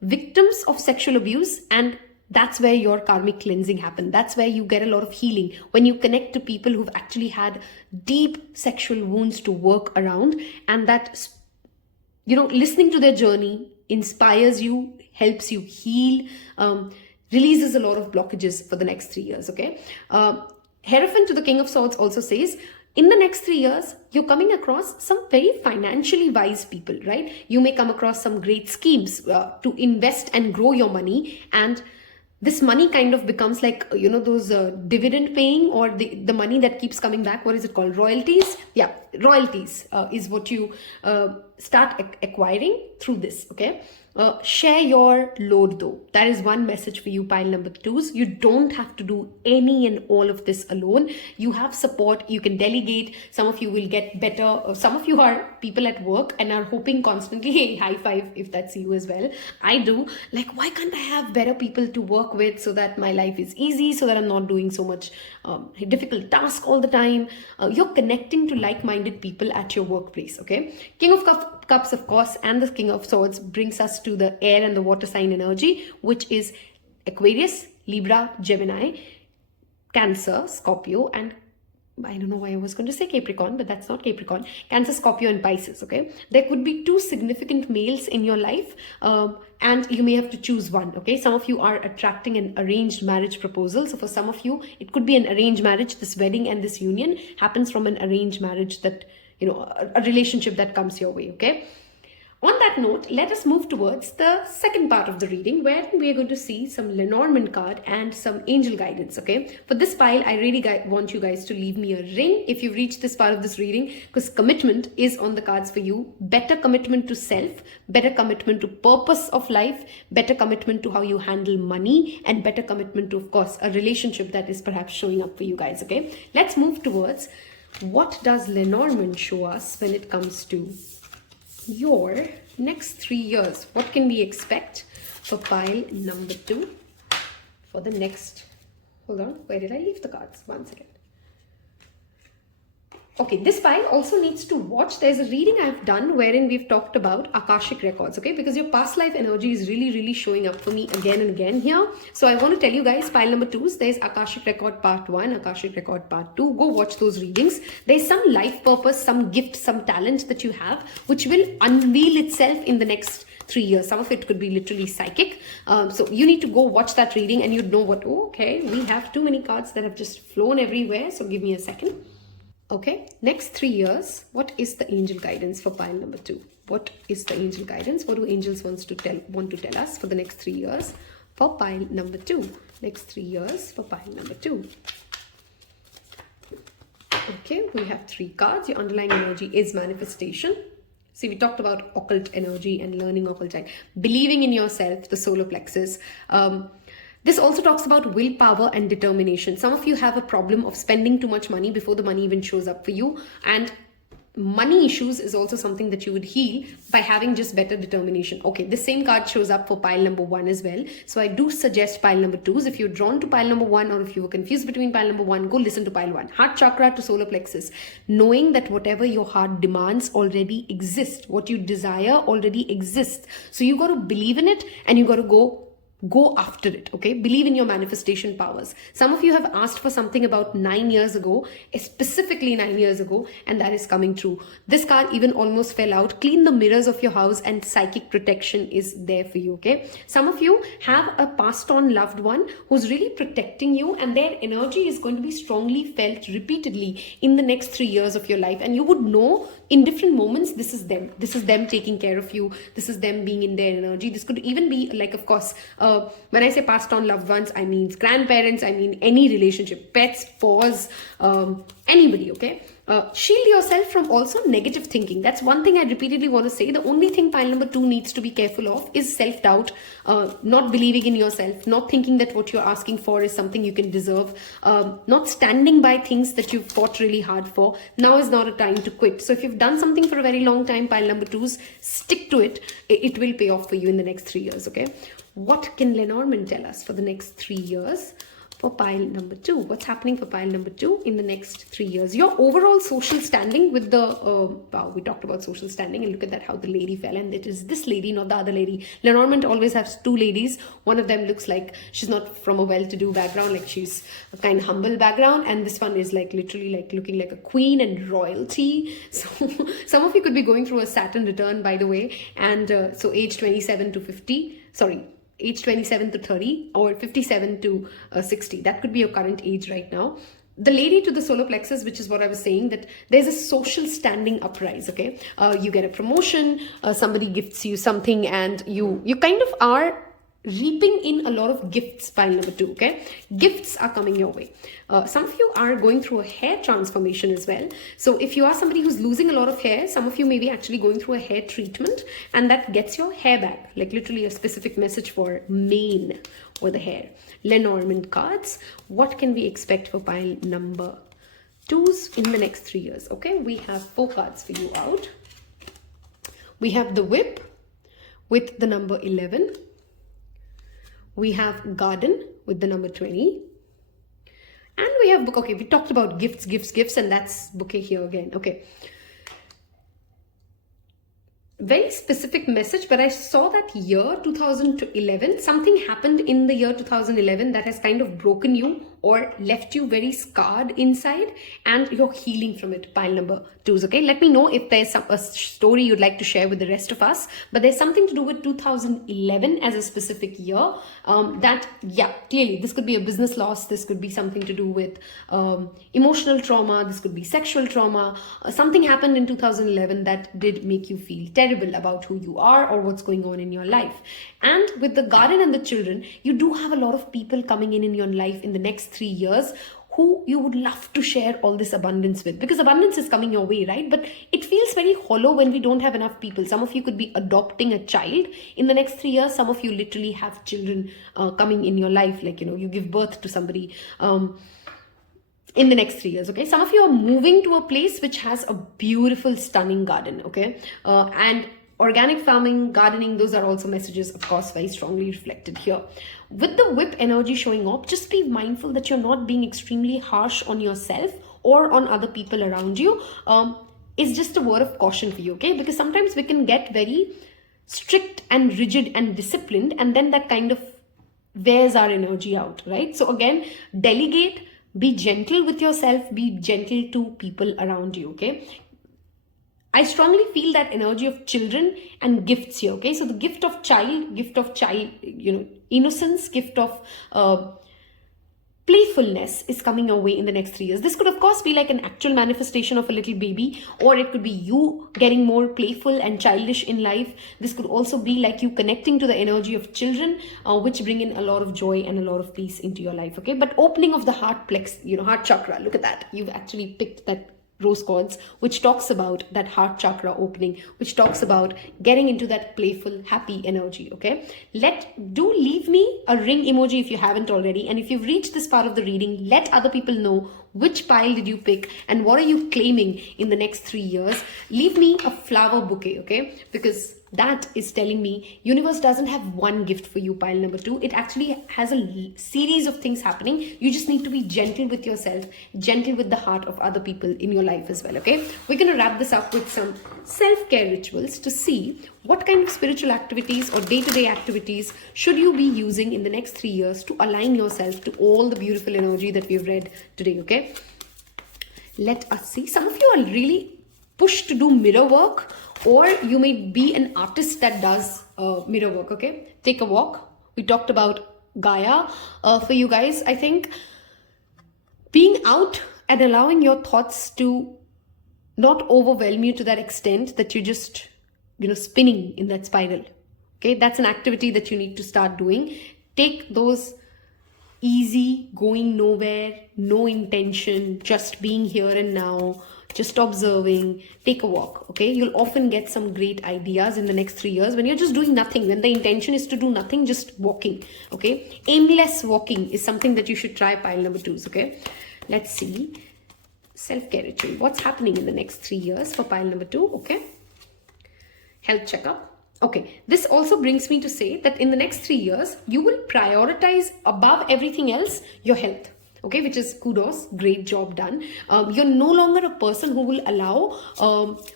victims of sexual abuse, and that's where your karmic cleansing happens. That's where you get a lot of healing, when you connect to people who've actually had deep sexual wounds to work around, and that, listening to their journey inspires you, helps you heal, releases a lot of blockages for the next 3 years, okay? Hierophant to the King of Swords also says, in the next 3 years, you're coming across some very financially wise people, right? You may come across some great schemes to invest and grow your money, and this money kind of becomes like, those dividend paying, or the money that keeps coming back. What is it called? Royalties? Yeah, royalties is what you start acquiring through this, okay? Share your load though. That is one message for you, pile number twos. You don't have to do any and all of this alone. You have support. You can delegate. Some of you will get better. Some of you are people at work and are hoping constantly, hey, high five if that's you as well. I do. Like, why can't I have better people to work with so that my life is easy, so that I'm not doing so much difficult task all the time? You're connecting to like-minded people at your workplace, okay? King of Cups, of course, and the King of Swords brings us to the air and the water sign energy, which is Aquarius, Libra, Gemini, Cancer, Scorpio, and I don't know why I was going to say Capricorn, but that's not Capricorn. Cancer, Scorpio, and Pisces, okay? There could be 2 significant males in your life, and you may have to choose one, okay? Some of you are attracting an arranged marriage proposal. So for some of you, it could be an arranged marriage. This wedding and this union happens from an arranged marriage that, a relationship that comes your way, okay? On that note, let us move towards the second part of the reading, where we are going to see some Lenormand card and some angel guidance, okay? For this pile, I really want you guys to leave me a ring if you've reached this part of this reading, because commitment is on the cards for you. Better commitment to self, better commitment to purpose of life, better commitment to how you handle money, and better commitment to, of course, a relationship that is perhaps showing up for you guys, okay? Let's move towards what does Lenormand show us when it comes to your next 3 years. What can we expect for pile number 2 for the next, hold on, where did I leave the cards? One second. Okay, this pile also needs to watch. There's a reading I've done wherein we've talked about Akashic records, okay? Because your past life energy is really showing up for me again and again here. So I want to tell you guys, pile number 2, there's Akashic record part 1, Akashic record part 2. Go watch those readings. There's some life purpose, some gift, some talent that you have, which will unveil itself in the next 3 years. Some of it could be literally psychic. So you need to go watch that reading and you'd know what, oh, okay, we have too many cards that have just flown everywhere. So give me a second. Okay, next 3 years, what is the angel guidance for pile number 2? What is the angel guidance? What do angels want to tell us for the next 3 years for pile number 2? Next 3 years for pile number 2. Okay, we have 3 cards. Your underlying energy is manifestation. See, we talked about occult energy and learning occultite. Believing in yourself, the solar plexus. This also talks about willpower and determination. Some of you have a problem of spending too much money before the money even shows up for you. And money issues is also something that you would heal by having just better determination. Okay, the same card shows up for pile number 1 as well. So I do suggest pile number 2s. If you're drawn to pile number 1 or if you were confused between pile number 1, go listen to pile 1. Heart chakra to solar plexus. Knowing that whatever your heart demands already exists. What you desire already exists. So you got to believe in it and you got to go after it, okay? Believe in your manifestation powers. Some of you have asked for something about 9 years ago, specifically 9 years ago, and that is coming true. This card even almost fell out. Clean the mirrors of your house and psychic protection is there for you, okay? Some of you have a passed on loved one who's really protecting you, and their energy is going to be strongly felt repeatedly in the next 3 years of your life, and you would know in different moments this is them. This is them taking care of you. This is them being in their energy. This could even be like, of course, when I say passed on loved ones, I mean grandparents, I mean any relationship, pets, paws, anybody, okay? Shield yourself from also negative thinking. That's one thing I repeatedly want to say. The only thing pile number 2 needs to be careful of is self-doubt, not believing in yourself, not thinking that what you're asking for is something you can deserve, not standing by things that you've fought really hard for. Now is not a time to quit. So if you've done something for a very long time, pile number 2s, stick to it. It will pay off for you in the next 3 years, okay? What can Lenormand tell us for the next 3 years for pile number 2? What's happening for pile number 2 in the next 3 years? Your overall social standing with the, wow, we talked about social standing and look at that, how the lady fell, and it is this lady, not the other lady. Lenormand always has 2 ladies. One of them looks like she's not from a well-to-do background, like she's a kind of humble background, and this one is like literally like looking like a queen and royalty. So some of you could be going through a Saturn return, by the way, and so age 27 to 50, sorry, age 27 to 30 or 57 to 60. That could be your current age right now. The lady to the solar plexus, which is what I was saying, that there's a social standing uprise, okay? You get a promotion, somebody gifts you something, and you kind of are reaping in a lot of gifts, pile number 2, okay? Gifts are coming your way. Some of you are going through a hair transformation as well. So if you are somebody who's losing a lot of hair, some of you may be actually going through a hair treatment, and that gets your hair back, like literally a specific message for mane or the hair. Lenormand cards. What can we expect for pile number 2s in the next 3 years? Okay, we have 4 cards for you out. We have the whip with the number 11. We have garden with the number 20. And we have book. Okay, we talked about gifts, and that's bouquet here again. Okay. very specific message, but I saw that year 2011, something happened in the year 2011 that has kind of broken you or left you very scarred inside, and you're healing from it. Pile number 2s. Okay, let me know if there's a story you'd like to share with the rest of us, but there's something to do with 2011 as a specific year. That, yeah, clearly this could be a business loss, this could be something to do with emotional trauma, this could be sexual trauma. Something happened in 2011 that did make you feel terrible about who you are or what's going on in your life. And with the garden and the children, you do have a lot of people coming in your life in the next 3 years who you would love to share all this abundance with, because abundance is coming your way, right? But it feels very hollow when we don't have enough people. Some of you could be adopting a child in the next 3 years. Some of you literally have children coming in your life, like, you give birth to somebody in the next 3 years. Okay, some of you are moving to a place which has a beautiful, stunning garden. Okay, and organic farming, gardening, those are also messages, of course, very strongly reflected here. With the whip energy showing up, just be mindful that you're not being extremely harsh on yourself or on other people around you. It's just a word of caution for you, okay? Because sometimes we can get very strict and rigid and disciplined, and then that kind of wears our energy out, right? So again, delegate, be gentle with yourself, be gentle to people around you, okay? I strongly feel that energy of children and gifts here, okay? So the gift of child, innocence, gift of playfulness is coming your way in the next 3 years. This could, of course, be like an actual manifestation of a little baby, or it could be you getting more playful and childish in life. This could also be like you connecting to the energy of children, which bring in a lot of joy and a lot of peace into your life, okay? But opening of the heart plex, heart chakra, look at that. You've actually picked that rose quartz, which talks about that heart chakra opening, which talks about getting into that playful, happy energy, okay? Do leave me a ring emoji if you haven't already, and if you've reached this part of the reading, let other people know which pile did you pick and what are you claiming in the next 3 years. Leave me a flower bouquet, okay? Because that is telling me universe doesn't have one gift for you, pile number 2. It actually has a series of things happening. You just need to be gentle with yourself, gentle with the heart of other people in your life as well, okay? We're going to wrap this up with some self-care rituals to see what kind of spiritual activities or day-to-day activities should you be using in the next 3 years to align yourself to all the beautiful energy that we've read today, okay? Let us see. Some of you are really pushed to do mirror work, or you may be an artist that does mirror work, okay? Take a walk. We talked about Gaia. For you guys, I think being out and allowing your thoughts to not overwhelm you to that extent that you're just, spinning in that spiral, okay? That's an activity that you need to start doing. Take those easy, going nowhere, no intention, just being here and now, just observing, take a walk, okay? You'll often get some great ideas in the next 3 years when you're just doing nothing, when the intention is to do nothing, just walking, okay? Aimless walking is something that you should try, pile number 2s, okay? Let's see. Self-care ritual. What's happening in the next 3 years for pile number 2, okay? Health checkup. Okay, this also brings me to say that in the next 3 years, you will prioritize above everything else your health. Okay, which is kudos, great job done. You're no longer a person who will allow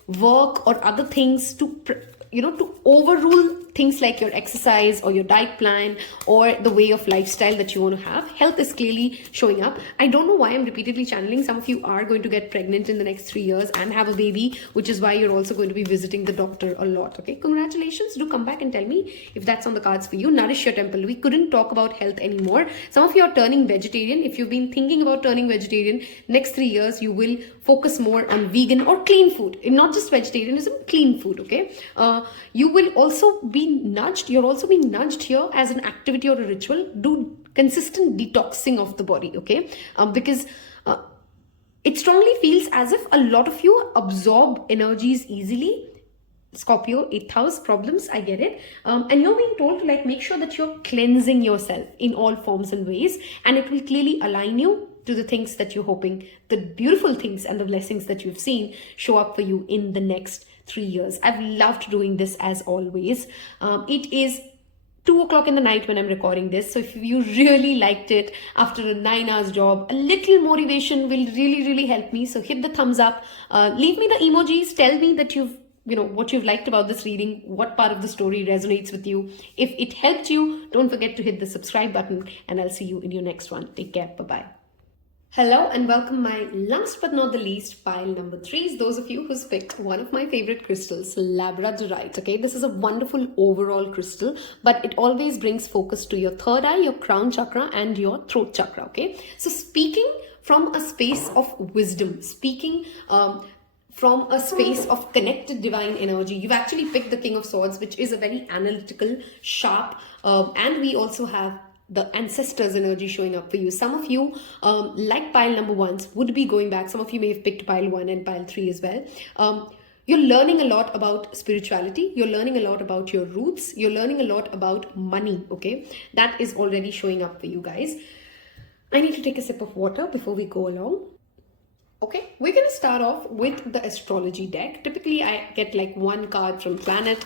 work or other things to overrule things like your exercise or your diet plan or the way of lifestyle that you want to have. Health is clearly showing up. I don't know why I'm repeatedly channeling. Some of you are going to get pregnant in the next 3 years and have a baby, which is why you're also going to be visiting the doctor a lot. Okay, congratulations. Do come back and tell me if that's on the cards for you. Nourish your temple. We couldn't talk about health anymore. Some of you are turning vegetarian. If you've been thinking about turning vegetarian, next 3 years you will focus more on vegan or clean food. And not just vegetarianism, clean food, okay? You will also be nudged. You're also being nudged here as an activity or a ritual. Do consistent detoxing of the body, okay? Because it strongly feels as if a lot of you absorb energies easily. Scorpio, 8th house problems, I get it. And you're being told to make sure that you're cleansing yourself in all forms and ways, and it will clearly align you to the things that you're hoping, the beautiful things and the blessings that you've seen show up for you in the next 3 years. I've loved doing this as always. It is 2 o'clock in the night when I'm recording this. So if you really liked it after a 9 hours job, a little motivation will really, really help me. So hit the thumbs up, leave me the emojis, tell me that you've what you've liked about this reading, what part of the story resonates with you. If it helped you, don't forget to hit the subscribe button, and I'll see you in your next one. Take care. Bye-bye. Hello and welcome, my last but not the least, pile number 3 is those of you who's picked one of my favorite crystals, Labradorite. Okay, this is a wonderful overall crystal, but it always brings focus to your third eye, your crown chakra, and your throat chakra. Okay, so speaking from a space of wisdom, speaking from a space of connected divine energy, you've actually picked the King of Swords, which is a very analytical, sharp, and we also have the ancestors energy showing up for you. Some of you, like pile number 1s, would be going back. Some of you may have picked pile 1 and pile 3 as well. You're learning a lot about spirituality. You're learning a lot about your roots. You're learning a lot about money, okay? That is already showing up for you guys. I need to take a sip of water before we go along. Okay, we're going to start off with the astrology deck. Typically, I get like one card from planet,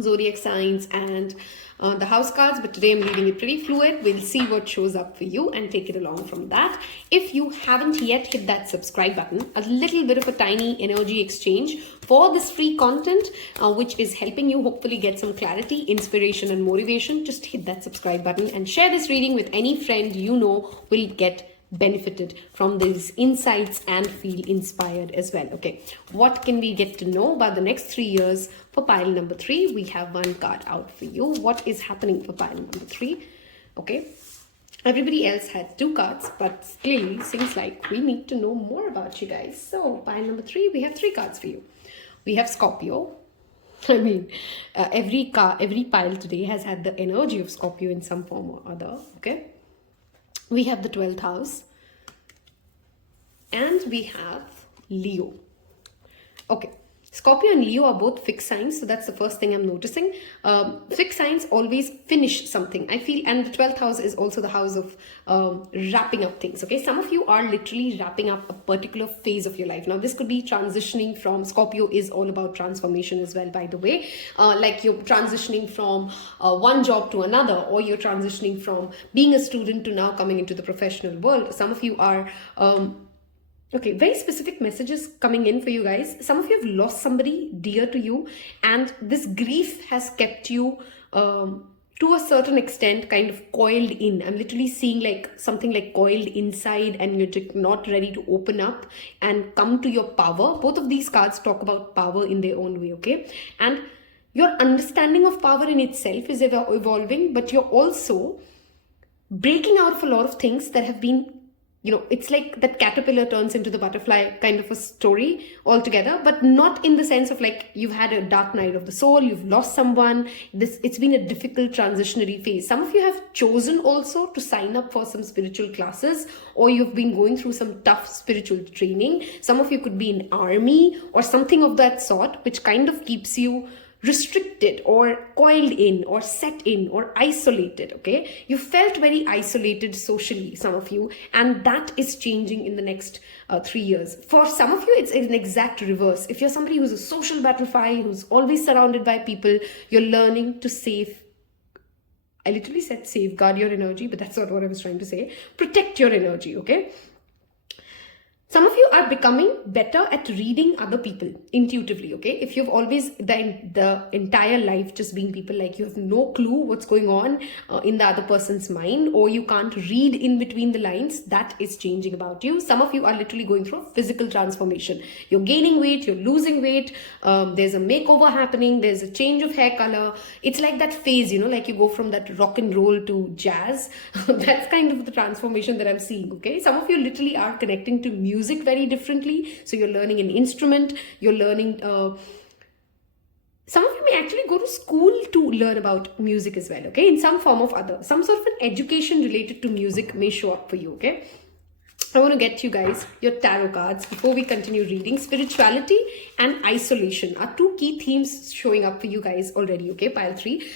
zodiac signs, and the house cards, but today I'm leaving it pretty fluid. We'll see what shows up for you and take it along from that. If you haven't yet hit that subscribe button, a little bit of a tiny energy exchange for this free content, which is helping you hopefully get some clarity, inspiration, and motivation. Just hit that subscribe button and share this reading with any friend you know will get benefited from these insights and feel inspired as well. Okay, what can we get to know about the next 3 years for pile number 3? We have one card out for you. What is happening for pile number 3? Okay, everybody else had 2 cards, but clearly seems like we need to know more about you guys. So pile number 3, we have 3 cards for you. We have Scorpio. I mean, every pile today has had the energy of Scorpio in some form or other. Okay, we have the 12th house, and we have Leo. Okay, Scorpio and Leo are both fixed signs, so that's the first thing I'm noticing. Fixed signs always finish something, I feel, and the 12th house is also the house of wrapping up things. Okay, some of you are literally wrapping up a particular phase of your life. Now, this could be transitioning from, Scorpio is all about transformation as well, by the way. Like you're transitioning from one job to another, or you're transitioning from being a student to now coming into the professional world. Some of you are okay, very specific messages coming in for you guys. Some of you have lost somebody dear to you, and this grief has kept you to a certain extent kind of coiled in. I'm literally seeing like something like coiled inside, and you're just not ready to open up and come to your power. Both of these cards talk about power in their own way, okay? And your understanding of power in itself is evolving, but you're also breaking out of a lot of things that have been, it's like that caterpillar turns into the butterfly kind of a story altogether, but not in the sense of like you've had a dark night of the soul, you've lost someone. It's been a difficult transitionary phase. Some of you have chosen also to sign up for some spiritual classes, or you've been going through some tough spiritual training. Some of you could be in army or something of that sort, which kind of keeps you restricted or coiled in or set in or isolated. Okay, you felt very isolated socially, some of you, and that is changing in the next 3 years. For some of you, it's an exact reverse. If you're somebody who's a social butterfly, who's always surrounded by people, you're learning to I literally said safeguard your energy, but that's not what I was trying to say. Protect your energy. Okay, some of you are becoming better at reading other people intuitively, okay? If you've always, the entire life just been people like you have no clue what's going on in the other person's mind, or you can't read in between the lines, that is changing about you. Some of you are literally going through a physical transformation. You're gaining weight, you're losing weight, there's a makeover happening, there's a change of hair color. It's like that phase, like you go from that rock and roll to jazz. That's kind of the transformation that I'm seeing, okay? Some of you literally are connecting to music very differently. So you're learning an instrument, you're learning, some of you may actually go to school to learn about music as well, okay? In some form of other, some sort of an education related to music may show up for you, okay? I want to get you guys your tarot cards before we continue reading. Spirituality and isolation are 2 key themes showing up for you guys already, okay? Pile 3.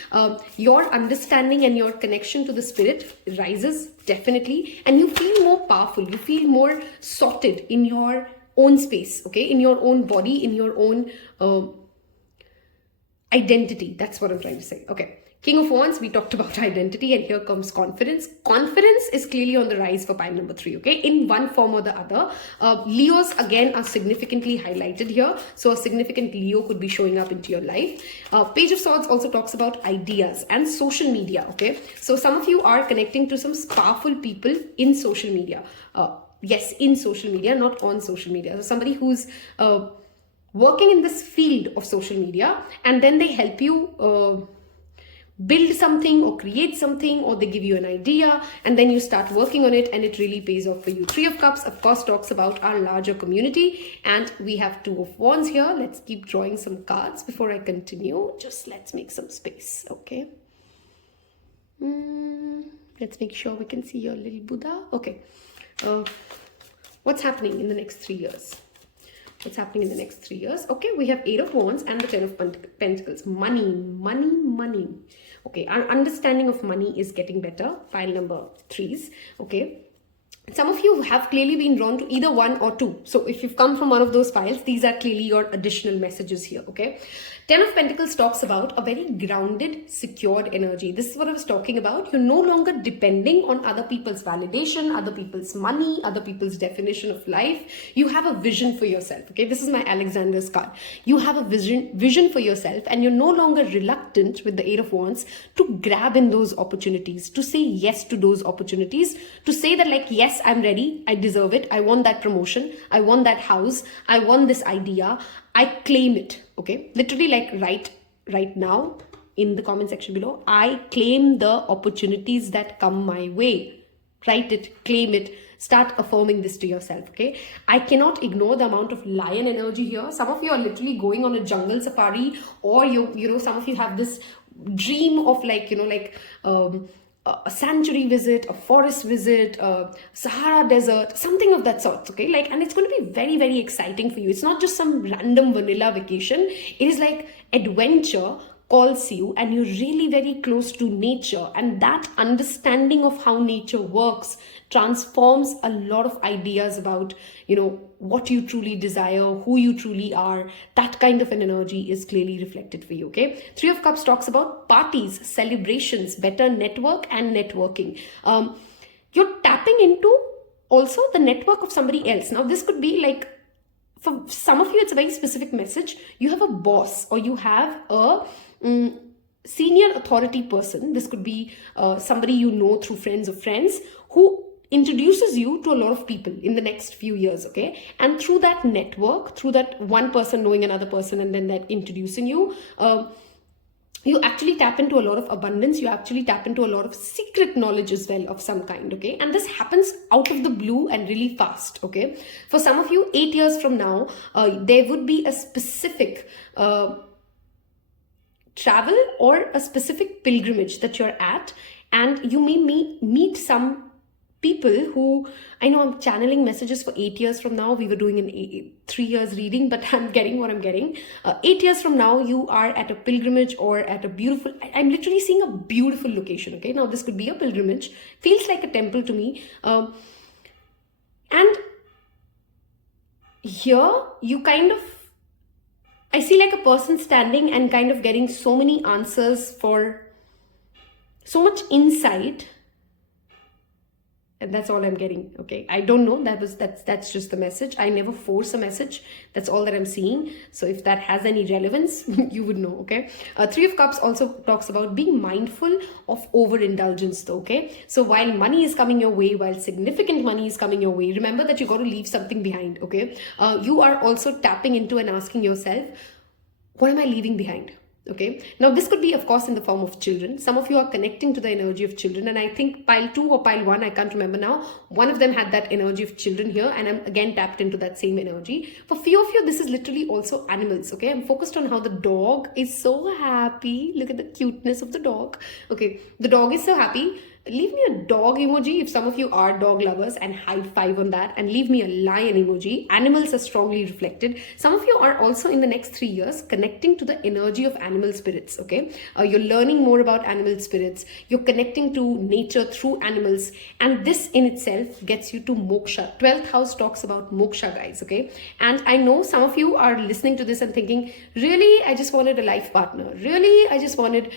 Your understanding and your connection to the spirit rises definitely, and you feel more powerful. You feel more sorted in your own space, okay? In your own body, in your own identity. That's what I'm trying to say. Okay. King of Wands, we talked about identity, and here comes confidence. Confidence is clearly on the rise for pile number 3, okay, in one form or the other. Leos, again, are significantly highlighted here. So a significant Leo could be showing up into your life. Page of Swords also talks about ideas and social media, okay. So some of you are connecting to some powerful people in social media. Yes, in social media, not on social media. So somebody who's working in this field of social media, and then they help you build something or create something, or they give you an idea and then you start working on it and it really pays off for you. 3 of Cups, of course, talks about our larger community, and we have 2 of Wands here. Let's keep drawing some cards before I continue. Just let's make some space, okay. Let's make sure we can see your little Buddha. Okay. What's happening in the next 3 years? What's happening in the next 3 years? Okay, we have 8 of Wands and the 10 of Pentacles. Money, money, money. Okay, our understanding of money is getting better. Pile number 3s. Okay. Some of you have clearly been drawn to either 1 or 2. So if you've come from one of those piles, these are clearly your additional messages here, okay? 10 of Pentacles talks about a very grounded, secured energy. This is what I was talking about. You're no longer depending on other people's validation, other people's money, other people's definition of life. You have a vision for yourself, okay? This is my Alexander's card. You have a vision for yourself, and you're no longer reluctant with the 8 of Wands to grab in those opportunities, to say yes to those opportunities, to say that like, yes, I'm ready, I deserve it, I want that promotion, I want that house, I want this idea, I claim it, okay? Literally like right now in the comment section below, I claim the opportunities that come my way. Write it, claim it, start affirming this to yourself, okay? I cannot ignore the amount of lion energy here. Some of you are literally going on a jungle safari, or you know, some of you have this dream of like, you know, a sanctuary visit, a forest visit, a Sahara desert, something of that sort, okay? Like, and it's going to be very, very exciting for you. It's not just some random vanilla vacation. It is like adventure calls you, and you're really very close to nature, and that understanding of how nature works transforms a lot of ideas about, you know, what you truly desire, who you truly are. That kind of an energy is clearly reflected for you, okay? 3 of Cups talks about parties, celebrations, better network and networking. You're tapping into also the network of somebody else. Now, this could be like, for some of you, it's a very specific message. You have a boss, or you have a senior authority person. This could be somebody you know through friends of friends, who introduces you to a lot of people in the next few years, okay? And through that network, through that one person knowing another person and then that introducing you, you actually tap into a lot of abundance. You actually tap into a lot of secret knowledge as well of some kind, okay? And this happens out of the blue and really fast, okay? For some of you, 8 years from now, there would be a specific travel or a specific pilgrimage that you're at, and you may meet some people who, I know I'm channeling messages for 8 years from now. We were doing an 3 years reading, but I'm getting what I'm getting. 8 years from now, you are at a pilgrimage or at a beautiful, I'm literally seeing a beautiful location, okay? Now, this could be a pilgrimage. Feels like a temple to me. And here, you kind of, I see like a person standing and kind of getting so many answers for so much insight. And that's all I'm getting, okay? I don't know, that's just the message. I never force a message. That's all that I'm seeing. So if that has any relevance, you would know, okay? 3 of Cups also talks about being mindful of overindulgence though, okay? So while money is coming your way, while significant money is coming your way, remember that you got to leave something behind, okay? You are also tapping into and asking yourself, what am I leaving behind? Okay, now this could be, of course, in the form of children. Some of you are connecting to the energy of children, and I think pile 2 or pile 1, I can't remember now, one of them had that energy of children here, and I'm again tapped into that same energy. For few of you, this is literally also animals, okay? I'm focused on how the dog is so happy. Look at the cuteness of the dog. Okay, the dog is so happy. Leave me a dog emoji if some of you are dog lovers, and high five on that, and leave me a lion emoji. Animals are strongly reflected. Some of you are also in the next 3 years connecting to the energy of animal spirits, okay? You're learning more about animal spirits. You're connecting to nature through animals, and this in itself gets you to moksha. 12th house talks about moksha, guys, okay? And I know some of you are listening to this and thinking, really, I just wanted a life partner. Really, I just wanted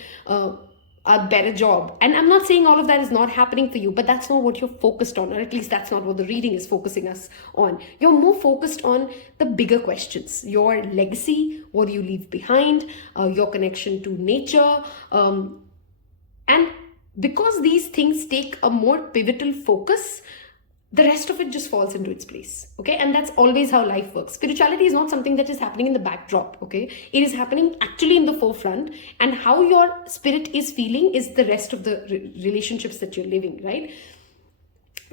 a better job. And I'm not saying all of that is not happening for you, but that's not what you're focused on, or at least that's not what the reading is focusing us on. You're more focused on the bigger questions: your legacy, what do you leave behind, your connection to nature, and because these things take a more pivotal focus, the rest of it just falls into its place, okay? And that's always how life works. Spirituality is not something that is happening in the backdrop, okay? It is happening actually in the forefront, and how your spirit is feeling is the rest of the relationships that you're living, right?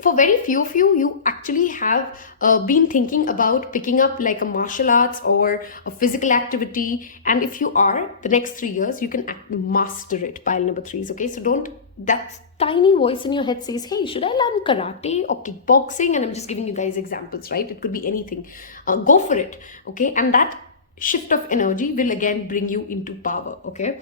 For very few of you, you actually have been thinking about picking up like a martial arts or a physical activity. And if you are, the next 3 years, you can master it. Pile number 3 is okay. So don't, that tiny voice in your head says, hey, should I learn karate or kickboxing? And I'm just giving you guys examples, right? It could be anything. Go for it, okay? And that shift of energy will again bring you into power, okay?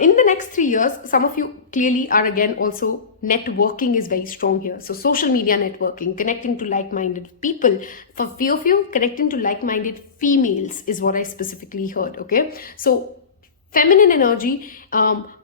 In the next 3 years, some of you clearly are again also networking is very strong here. So social media networking, connecting to like-minded people. For few of you, connecting to like-minded females is what I specifically heard, okay? So feminine energy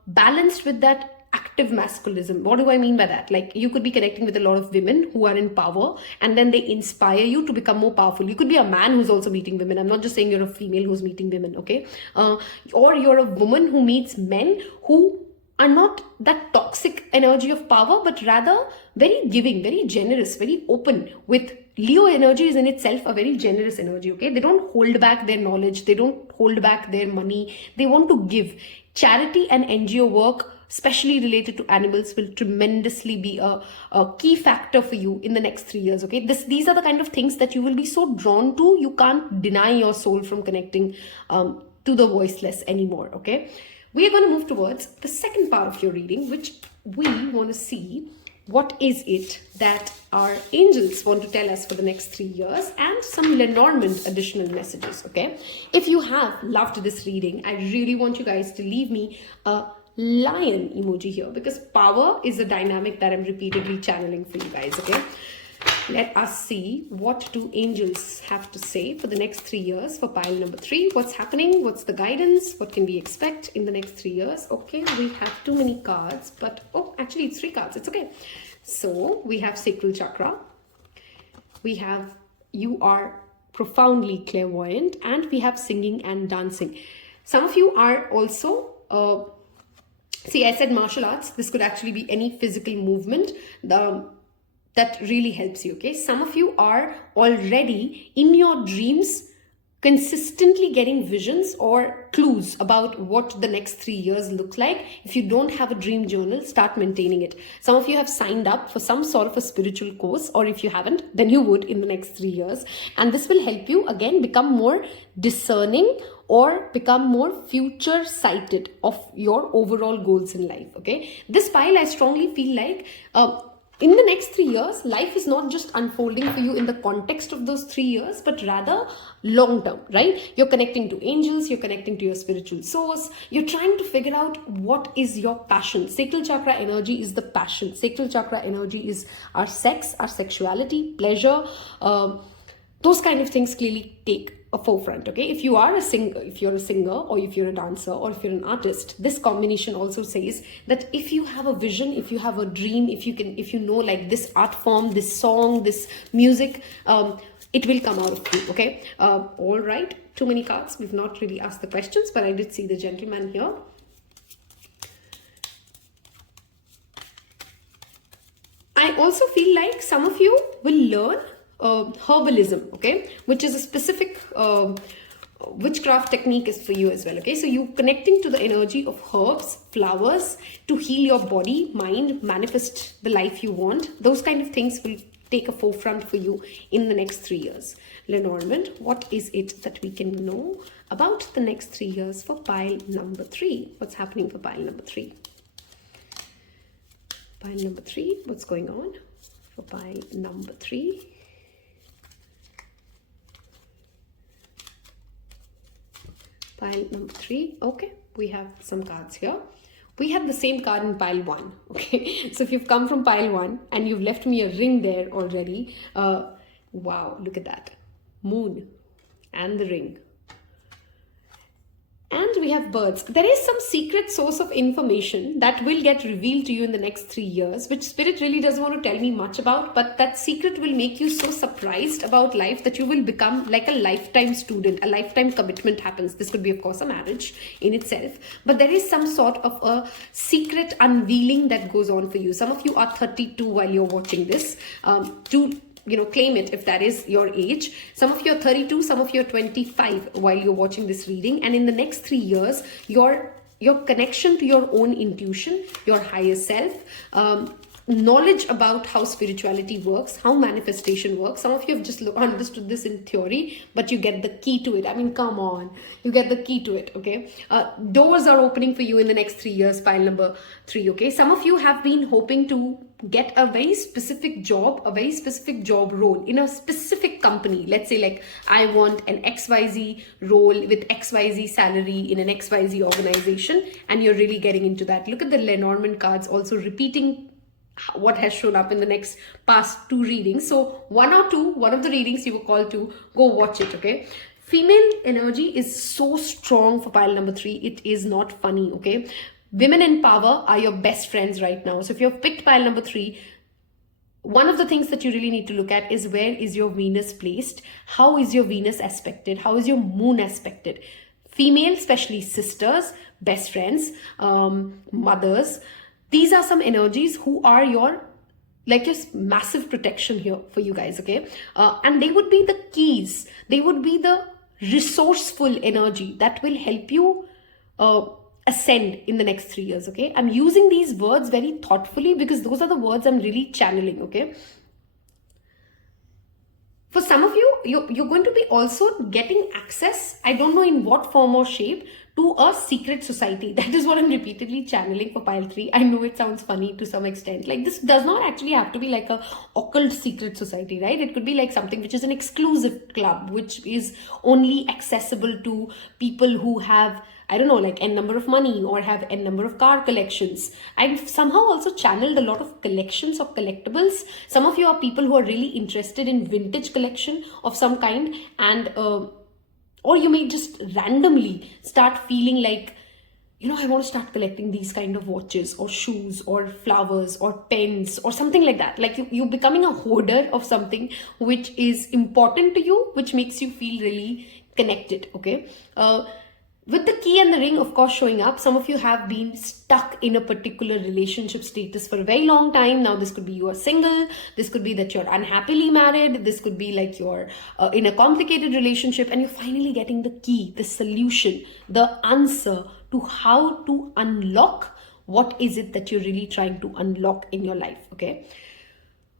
balanced with that active masculinism. What do I mean by that? Like, you could be connecting with a lot of women who are in power, and then they inspire you to become more powerful. You could be a man who's also meeting women. I'm not just saying you're a female who's meeting women, okay? Or you're a woman who meets men who are not that toxic energy of power, but rather very giving, very generous, very open. With Leo energy is in itself a very generous energy, okay? They don't hold back their knowledge. They don't hold back their money. They want to give. Charity and NGO work, especially related to animals, will tremendously be a key factor for you in the next 3 years, okay? These are the kind of things that you will be so drawn to, you can't deny your soul from connecting to the voiceless anymore, okay? We are going to move towards the second part of your reading, which we want to see what is it that our angels want to tell us for the next 3 years, and some Lenormand additional messages, okay? If you have loved this reading, I really want you guys to leave me a lion emoji here, because power is a dynamic that I'm repeatedly channeling for you guys, okay? Let us see what do angels have to say for the next 3 years for pile number 3. What's happening? What's the guidance? What can we expect in the next 3 years? Okay, we have too many cards, but oh, actually it's 3 cards. It's okay. So we have sacral chakra. We have you are profoundly clairvoyant, and we have singing and dancing. Some of you are also see, I said martial arts. This could actually be any physical movement that really helps you, okay? Some of you are already in your dreams consistently getting visions or clues about what the next 3 years look like. If you don't have a dream journal, start maintaining it. Some of you have signed up for some sort of a spiritual course, or if you haven't, then you would in the next 3 years. And this will help you again become more discerning or become more future sighted of your overall goals in life, okay? This pile, I strongly feel like in the next 3 years, life is not just unfolding for you in the context of those 3 years, but rather long term, right? You're connecting to angels, you're connecting to your spiritual source, you're trying to figure out what is your passion. Sacral chakra energy is the passion. Sacral chakra energy is our sex, our sexuality, pleasure. Those kind of things clearly take a forefront, okay? If you are a singer, if you're a singer, or if you're a dancer, or if you're an artist, this combination also says that if you have a vision, if you have a dream, if you know like this art form, this song, this music, it will come out of you, okay? All right, too many cards. We've not really asked the questions, but I did see the gentleman here. I also feel like some of you will learn herbalism, okay, which is a specific witchcraft technique is for you as well, okay? So you connecting to the energy of herbs, flowers to heal your body, mind, manifest the life you want. Those kind of things will take a forefront for you in the next 3 years. Lenormand, what is it that we can know about the next 3 years for pile number 3? What's happening for pile number 3? Pile number 3, what's going on for pile number 3? Pile number 3, okay, we have some cards here. We have the same card in pile 1, okay? So if you've come from pile 1 and you've left me a ring there already, wow, look at that. Moon and the ring. And we have birds. There is some secret source of information that will get revealed to you in the next 3 years, which Spirit really doesn't want to tell me much about, but that secret will make you so surprised about life that you will become like a lifetime student. A lifetime commitment happens. This could be, of course, a marriage in itself, but there is some sort of a secret unveiling that goes on for you. Some of you are 32 while you're watching this. Claim it if that is your age. Some of you are 32, some of you are 25 while you're watching this reading. And in the next 3 years, your connection to your own intuition, your higher self, knowledge about how spirituality works, how manifestation works. Some of you have just understood this in theory, but you get the key to it. I mean, come on, you get the key to it, okay? Doors are opening for you in the next 3 years, pile number 3, okay? Some of you have been hoping to get a very specific job role in a specific company. Let's say like, I want an XYZ role with XYZ salary in an XYZ organization, and you're really getting into that. Look at the Lenormand cards also repeating what has shown up in the past 2 readings. So one of the readings you were called to, go watch it, okay? Female energy is so strong for pile number 3. It is not funny, okay? Women in power are your best friends right now. So if you've picked pile number 3, one of the things that you really need to look at is, where is your Venus placed? How is your Venus aspected? How is your moon aspected? Female, especially sisters, best friends, mothers. These are some energies who are your massive protection here for you guys, okay? And they would be the keys. They would be the resourceful energy that will help you ascend in the next 3 years, okay? I'm using these words very thoughtfully because those are the words I'm really channeling, okay? For some of you, you're going to be also getting access, I don't know in what form or shape, to a secret society. That is what I'm repeatedly channeling for pile 3. I know it sounds funny to some extent. Like, this does not actually have to be like a occult secret society, right? It could be like something which is an exclusive club, which is only accessible to people who have, I don't know, like n number of money or have n number of car collections. I've somehow also channeled a lot of collections of collectibles. Some of you are people who are really interested in vintage collection of some kind, and or you may just randomly start feeling like, I want to start collecting these kind of watches or shoes or flowers or pens or something like that. Like you're becoming a hoarder of something which is important to you, which makes you feel really connected, okay? With the key and the ring, of course, showing up, some of you have been stuck in a particular relationship status for a very long time. Now, this could be you are single. This could be that you're unhappily married. This could be like you're in a complicated relationship and you're finally getting the key, the solution, the answer to how to unlock what is it that you're really trying to unlock in your life, okay?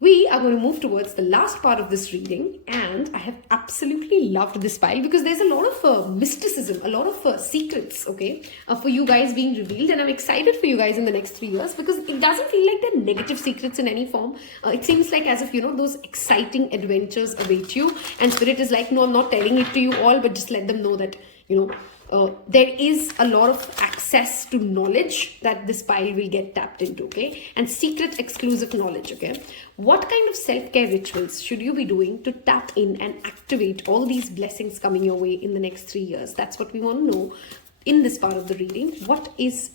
We are going to move towards the last part of this reading, and I have absolutely loved this pile because there's a lot of mysticism, a lot of secrets, okay, for you guys being revealed, and I'm excited for you guys in the next 3 years because it doesn't feel like they're negative secrets in any form. It seems like as if, those exciting adventures await you, and Spirit is like, no, I'm not telling it to you all, but just let them know that, there is a lot of access to knowledge that this pile will get tapped into, okay? And secret exclusive knowledge, okay? What kind of self-care rituals should you be doing to tap in and activate all these blessings coming your way in the next 3 years? That's what we want to know in this part of the reading. What is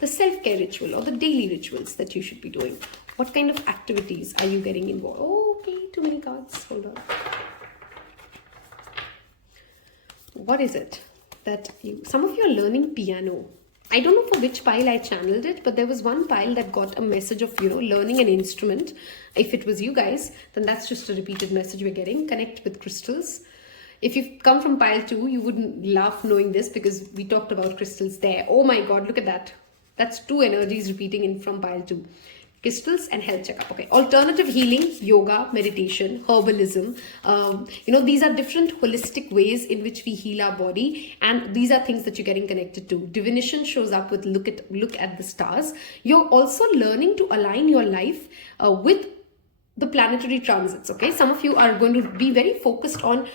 the self-care ritual or the daily rituals that you should be doing? What kind of activities are you getting involved? Oh, okay, too many cards. Hold on. What is it? That some of you are learning piano. I don't know for which pile I channeled it, but there was one pile that got a message of, learning an instrument. If it was you guys, then that's just a repeated message we're getting. Connect with crystals. If you've come from pile 2, you wouldn't laugh knowing this because we talked about crystals there. Oh my God, look at that. That's 2 energies repeating in from pile 2. Crystals and health checkup. Okay, alternative healing, yoga, meditation, herbalism. These are different holistic ways in which we heal our body, and these are things that you're getting connected to. Divination shows up with look at the stars. You're also learning to align your life with the planetary transits. Okay, some of you are going to be very focused on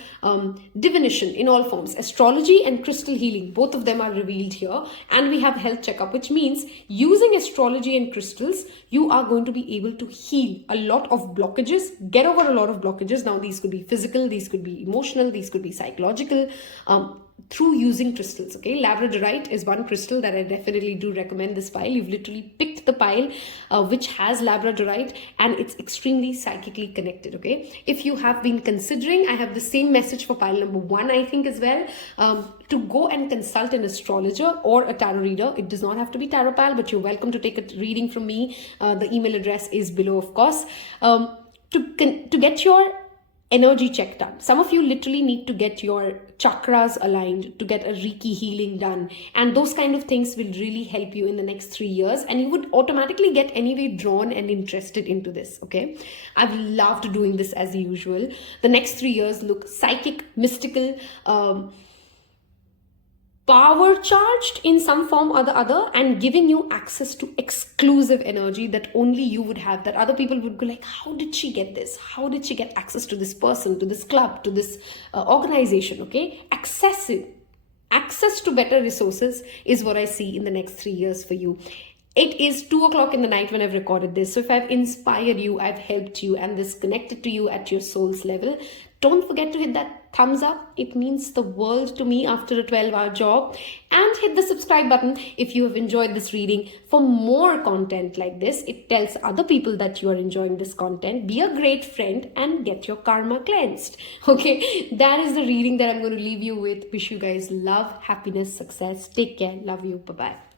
divination in all forms. Astrology and crystal healing, both of them are revealed here. And we have health checkup, which means using astrology and crystals, you are going to be able to heal a lot of blockages, get over a lot of blockages. Now these could be physical, these could be emotional, these could be psychological, through using crystals. Okay, Labradorite is one crystal that I definitely do recommend this pile. You've literally picked the pile which has Labradorite, and it's extremely psychically connected. Okay, if you have been considering, I have the same message for pile number 1, I think, as well, to go and consult an astrologer or a tarot reader. It does not have to be tarot pile, but you're welcome to take a reading from me. The email address is below, of course, to get your energy check done. Some of you literally need to get your chakras aligned, to get a Reiki healing done, and those kind of things will really help you in the next 3 years, and you would automatically get anyway drawn and interested into this. Okay, I've loved doing this as usual. The next 3 years look psychic, mystical, power charged in some form or the other, and giving you access to exclusive energy that only you would have, that other people would go like, how did she get this? How did she get access to this person, to this club, to this organization? Okay, access to better resources is what I see in the next 3 years for you. It is 2 o'clock in the night when I've recorded this. So if I've inspired you, I've helped you, and this connected to you at your soul's level, don't forget to hit that thumbs up. It means the world to me after a 12-hour job. And hit the subscribe button if you have enjoyed this reading. For more content like this, it tells other people that you are enjoying this content. Be a great friend and get your karma cleansed. Okay, that is the reading that I'm going to leave you with. Wish you guys love, happiness, success. Take care. Love you. Bye-bye.